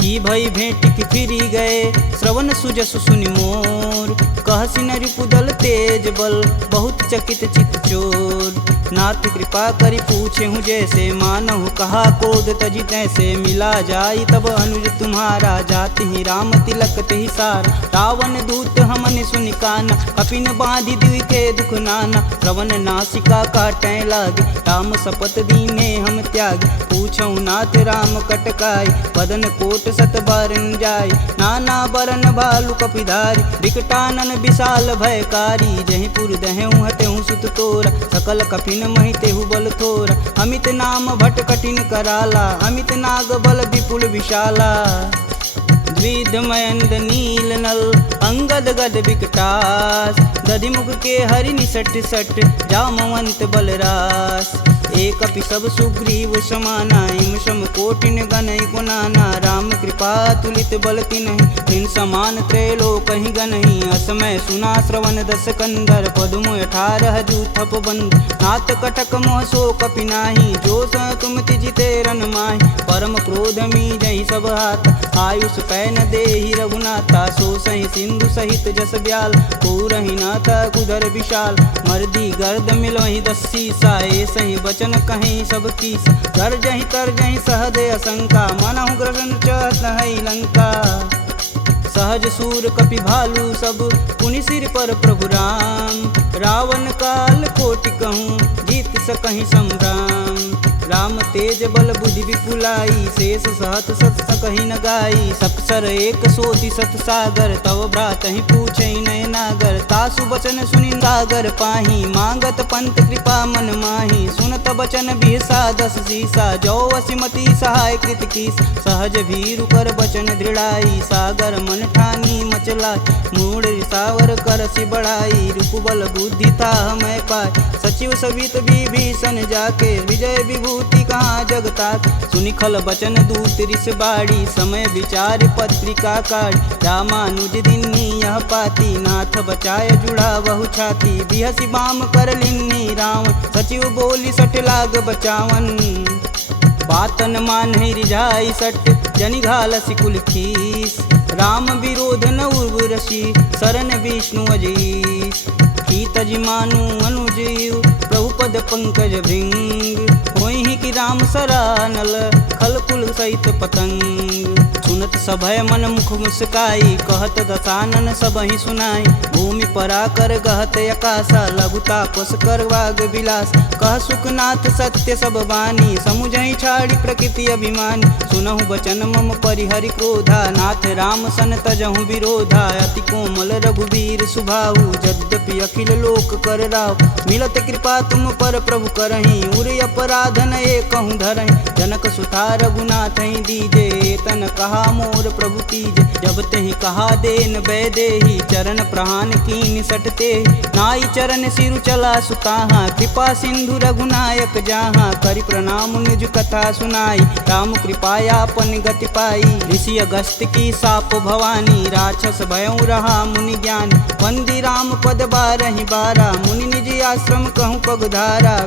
की भई भेंट की फिरी गए, श्रवण सुजस सुनि मोर, कहसी न रिपुदल तेज बल, बहुत चकित चित चोर, नाथ कृपा करि पूछे हूँ जैसे, मानहु कहा कोद तजि तैसे, मिला जाई तब अनुज तुम्हारा, जाति ही राम तिलक तेहि सारा, रावण दूत हमन सुनि काना, कपिन बांधि दिवि के दुख नाना, श्रवण नासिका काटै लागे, राम शपथ दीने हम त्याग, पूछऊ नाथ राम कटकाई, बदन कोट सत बारन जाय, नाना बरन भालु कपिधारी, विकटानन विशाल भयकारी, जहि पुर दहु हतेहु सुत तोरा, सकल कपिन महि तेहु बल थोरा, अमित नाम भट कठिन कराला, अमित नाग बल विपुल विशाला, द्विध मयंद नील नल, अंगद गद विकटास, दधिमुख के हरि निसट सट, जामवंत बलरास, एक अपि सब सुग्रीव समाना, इम सम कोटिन गनई गुनाना, राम कृपा तुलित बल तिन्हि, तिन समान त्रैलोक कहीं गनहि, असमय सुना श्रवण दस कंदर, पदुम 18 जूथप बंद, नाथ कटक मोह सो कपि नाही, जो स तुम तिजिते रन माहि, परम क्रोध मी जहि सब हाथ, आयुष पैन देहि रघुनाथा, सो सहि सिंधु सहित जस ब्याल, पूरहि नाथा कुधर विशाल, मर्दी गर्द मिलोहि 10 सीसा, सही बचन कहीं सब कीस, गर्जहि तरजहि सहदे असंका, मनहु ग्रसन चहत है लंका, सहज सूर कपि भालू सब, पुनि सिर पर प्रभु राम, रावण काल कोटि कहूँ, जीत सकहि संग्राम, राम तेज बल बुद्धि विपुलाई, शेष सहत सत सकहि न गाई, सकसर एक सोति सत सागर, तव भ्रात ही पूछै नय नागर, तासु बचन सुनि सागर पाही, मांगत पंत कृपा मन माही, सुनत बचन बिहसा 10 सीसा, जो वसिमती सहाय कृत कीस, सहज भीरु कर बचन दृढ़ाई, सागर मन ठानी मचला, मूढ़ सावर करसि बढ़ाई, रूप बल बुद्धि था मैं पाय, सचिव सवित विभीषण जाके, विजय विभूति कहाँ जगता, सुनिखल बचन दूत रिस बाड़ी, समय विचार पत्रिका काढ़, रामानुज दिन्नी यह पाती, नाथ बचाय जुड़ा बहु छाती, बिहसी बाम कर लिन्नी रावण, सचिव बोली सठ लाग बचावन, बातन मान रिझाई सट, जनि घालसी कुल खीस, राम विरोध न उर्वरसी, शरण विष्णु अजीस, की तज मानु अनुजीव, प्रभु पद पंकज भृंग, होहि कि राम सरानल, खल कुल सहित पतंग, सुनत सभय मन मुख मुस्काई, कहत दसानन सबहि सुनाई, भूमि परा कर गहत आकाशा, लघु तापस कर वाग विलास, कह सुखनाथ सत्य सब बानी, समुझहि छाड़ी प्रकृति अभिमानी, सुनहु बचन मम परिहरि क्रोधा, नाथ राम सन तजहु विरोधा, अति कोमल रघुवीर सुभाऊ, यद्यपि अखिल लोक कर राव, मिलत कृपा तुम पर प्रभु करहि, उर अपराधन एकहु धरहि, जनक सुता रघुनाथ दीजे, तन कहा मोर प्रभु तीज, जब तेहि कहा देन बैदेही, चरण प्रहान कीन सटते, नाई चरण सिरु चला सुताहा, कृपा सिंधु रघुनायक जहाँ, करि प्रणाम निज कथा सुनाई, राम कृपायापन गति पाई, ऋषि अगस्त की साप भवानी, राक्षस भयउ रहा मुनि ज्ञान, वंदी राम पद 12 मुनि निज आश्रम कहूँ पगधारा,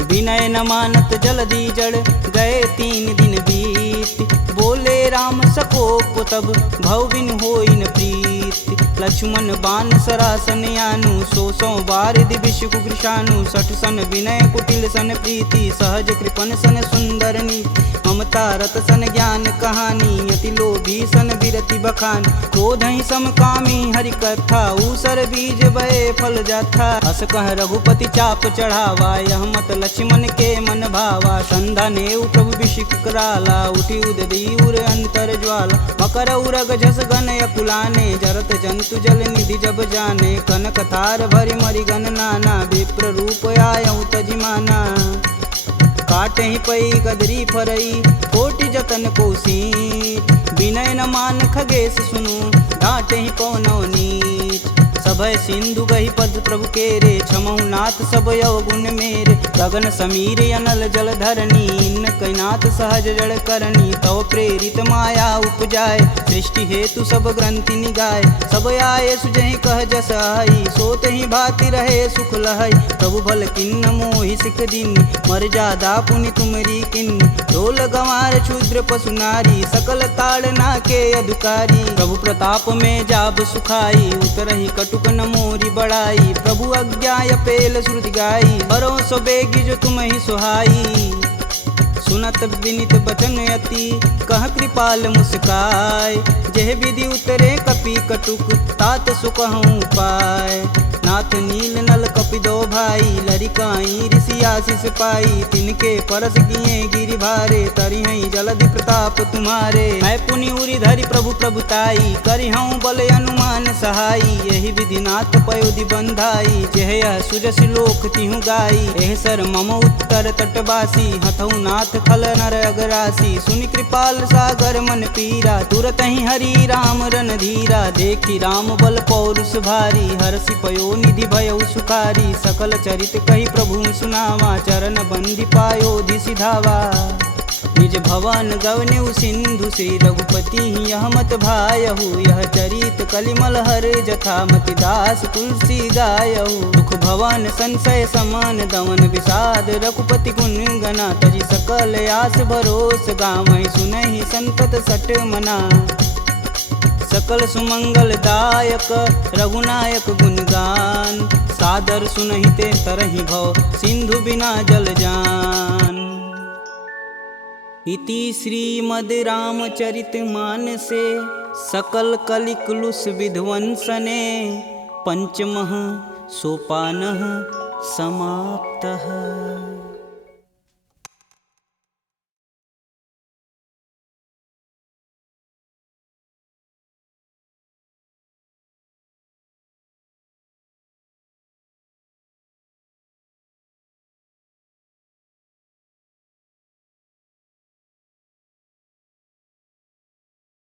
विनय न मानत जलधि जड़, गए 3 दिन बीत, बोले राम सकोप तब, भव बिन होई न प्रीत, लक्ष्मण बान सरासन यानु, 100 बार दिविश कुकृशानु, 60 सन विनय कुटिल सन प्रीति, सहज कृपन सन सुंदर नीति, ममता रत सन ज्ञान कहानी, अति लोभी सन विरत अति बखान। क्रोध ही समकामी हरि कथा, ऊसर बीज बए फल जाथा। अस कह रघुपति चाप चढ़ावा, यह मत लक्ष्मण के मन भावा। संधा नेउ प्रभु विषिक कराला, उठी उददी उर अंतर ज्वाला। मकर उरग झस गन अकुलाने, जरत जंतु जल निधि जब जाने। कनक थार भरि मरि गन नाना, विप्र रूप आयउ तजिमाना। काटे ही पई कदरी फरई, कोटि जतन कोसीट। विनय न मान खगेश सुनु, डांटे ही पौनौ नीच। सभय सिंधु गही पद प्रभु केरे, छमहु नाथ सब यवगुण मेरे। गगन समीर अनल जल धरनी, इन कैनाथ सहज जड़ करनी। तव प्रेरित माया उपजाय, सृष्टि हेतु सब ग्रंथि निगाय। सब आये सुजहि कह जस आई, सोत ही भाति रहे सुख लहई। प्रभु भल किन्न मोहि सिख दीनी, मर्यादा पुनि तुमरी किन्नी। ढोल गंवार क्षुद्र पशु नारी, सकल ताड़ना के अधिकारी। प्रभु प्रताप में जाब सुखाई, उतरहि कटुक न मोरी बड़ाई। प्रभु आज्ञा पेल श्रुति गाई, बरो सो बेगी जो तुम ही सुहाई। सुनत विनित बचन अति, कह कृपाल मुस्काय। जेह विधि उतरे कपि कटुक, तात सुकहूँ पाय। नाथ नील नल कपि दो भाई, लरिकाई ऋषि आशीष पाई। तिनके परस किए गिरि भारे, तरिहै जलधि प्रताप तुम्हारे। मैं पुनि उरि धरि प्रभु प्रभुताई, करिहऊँ बल अनुमान सहाई। यही विधि नाथ पयोधि बंधाई, जेह यह सुजस लोक तिहु गाई। एह सर मम उत्तर तटवासी, हथऊ नाथ खल नर अगरासी। सुनि कृपाल सागर मन पीरा, तुरत ही हरि राम रन धीरा। देखी राम बल पौरुष भारी, हरषि पयो निधि भयउ सुखारी। सकल चरित कही प्रभु सुनावा, चरण बंधि पायोधि सिधावा। निज भवन गवनेउ सिंधु से, रघुपति यह मत भायहु। यह चरित कलिमल हर जथा, मति दास तुलसी गायहु। दुख भवन संशय समान, दमन विषाद रघुपति गुण गना। तजि सकल आस भरोस, गावहि सुनहि संतत सट मना। सकल सुमंगल दायक रघुनायक गुणगान, सादर सुनहि ते तरहि भव, सिंधु बिना जल जान। इति श्रीमद् रामचरित मानसे, सकल कलिकुलुष विध्वंसने। पंचमः सोपानः समाप्तः।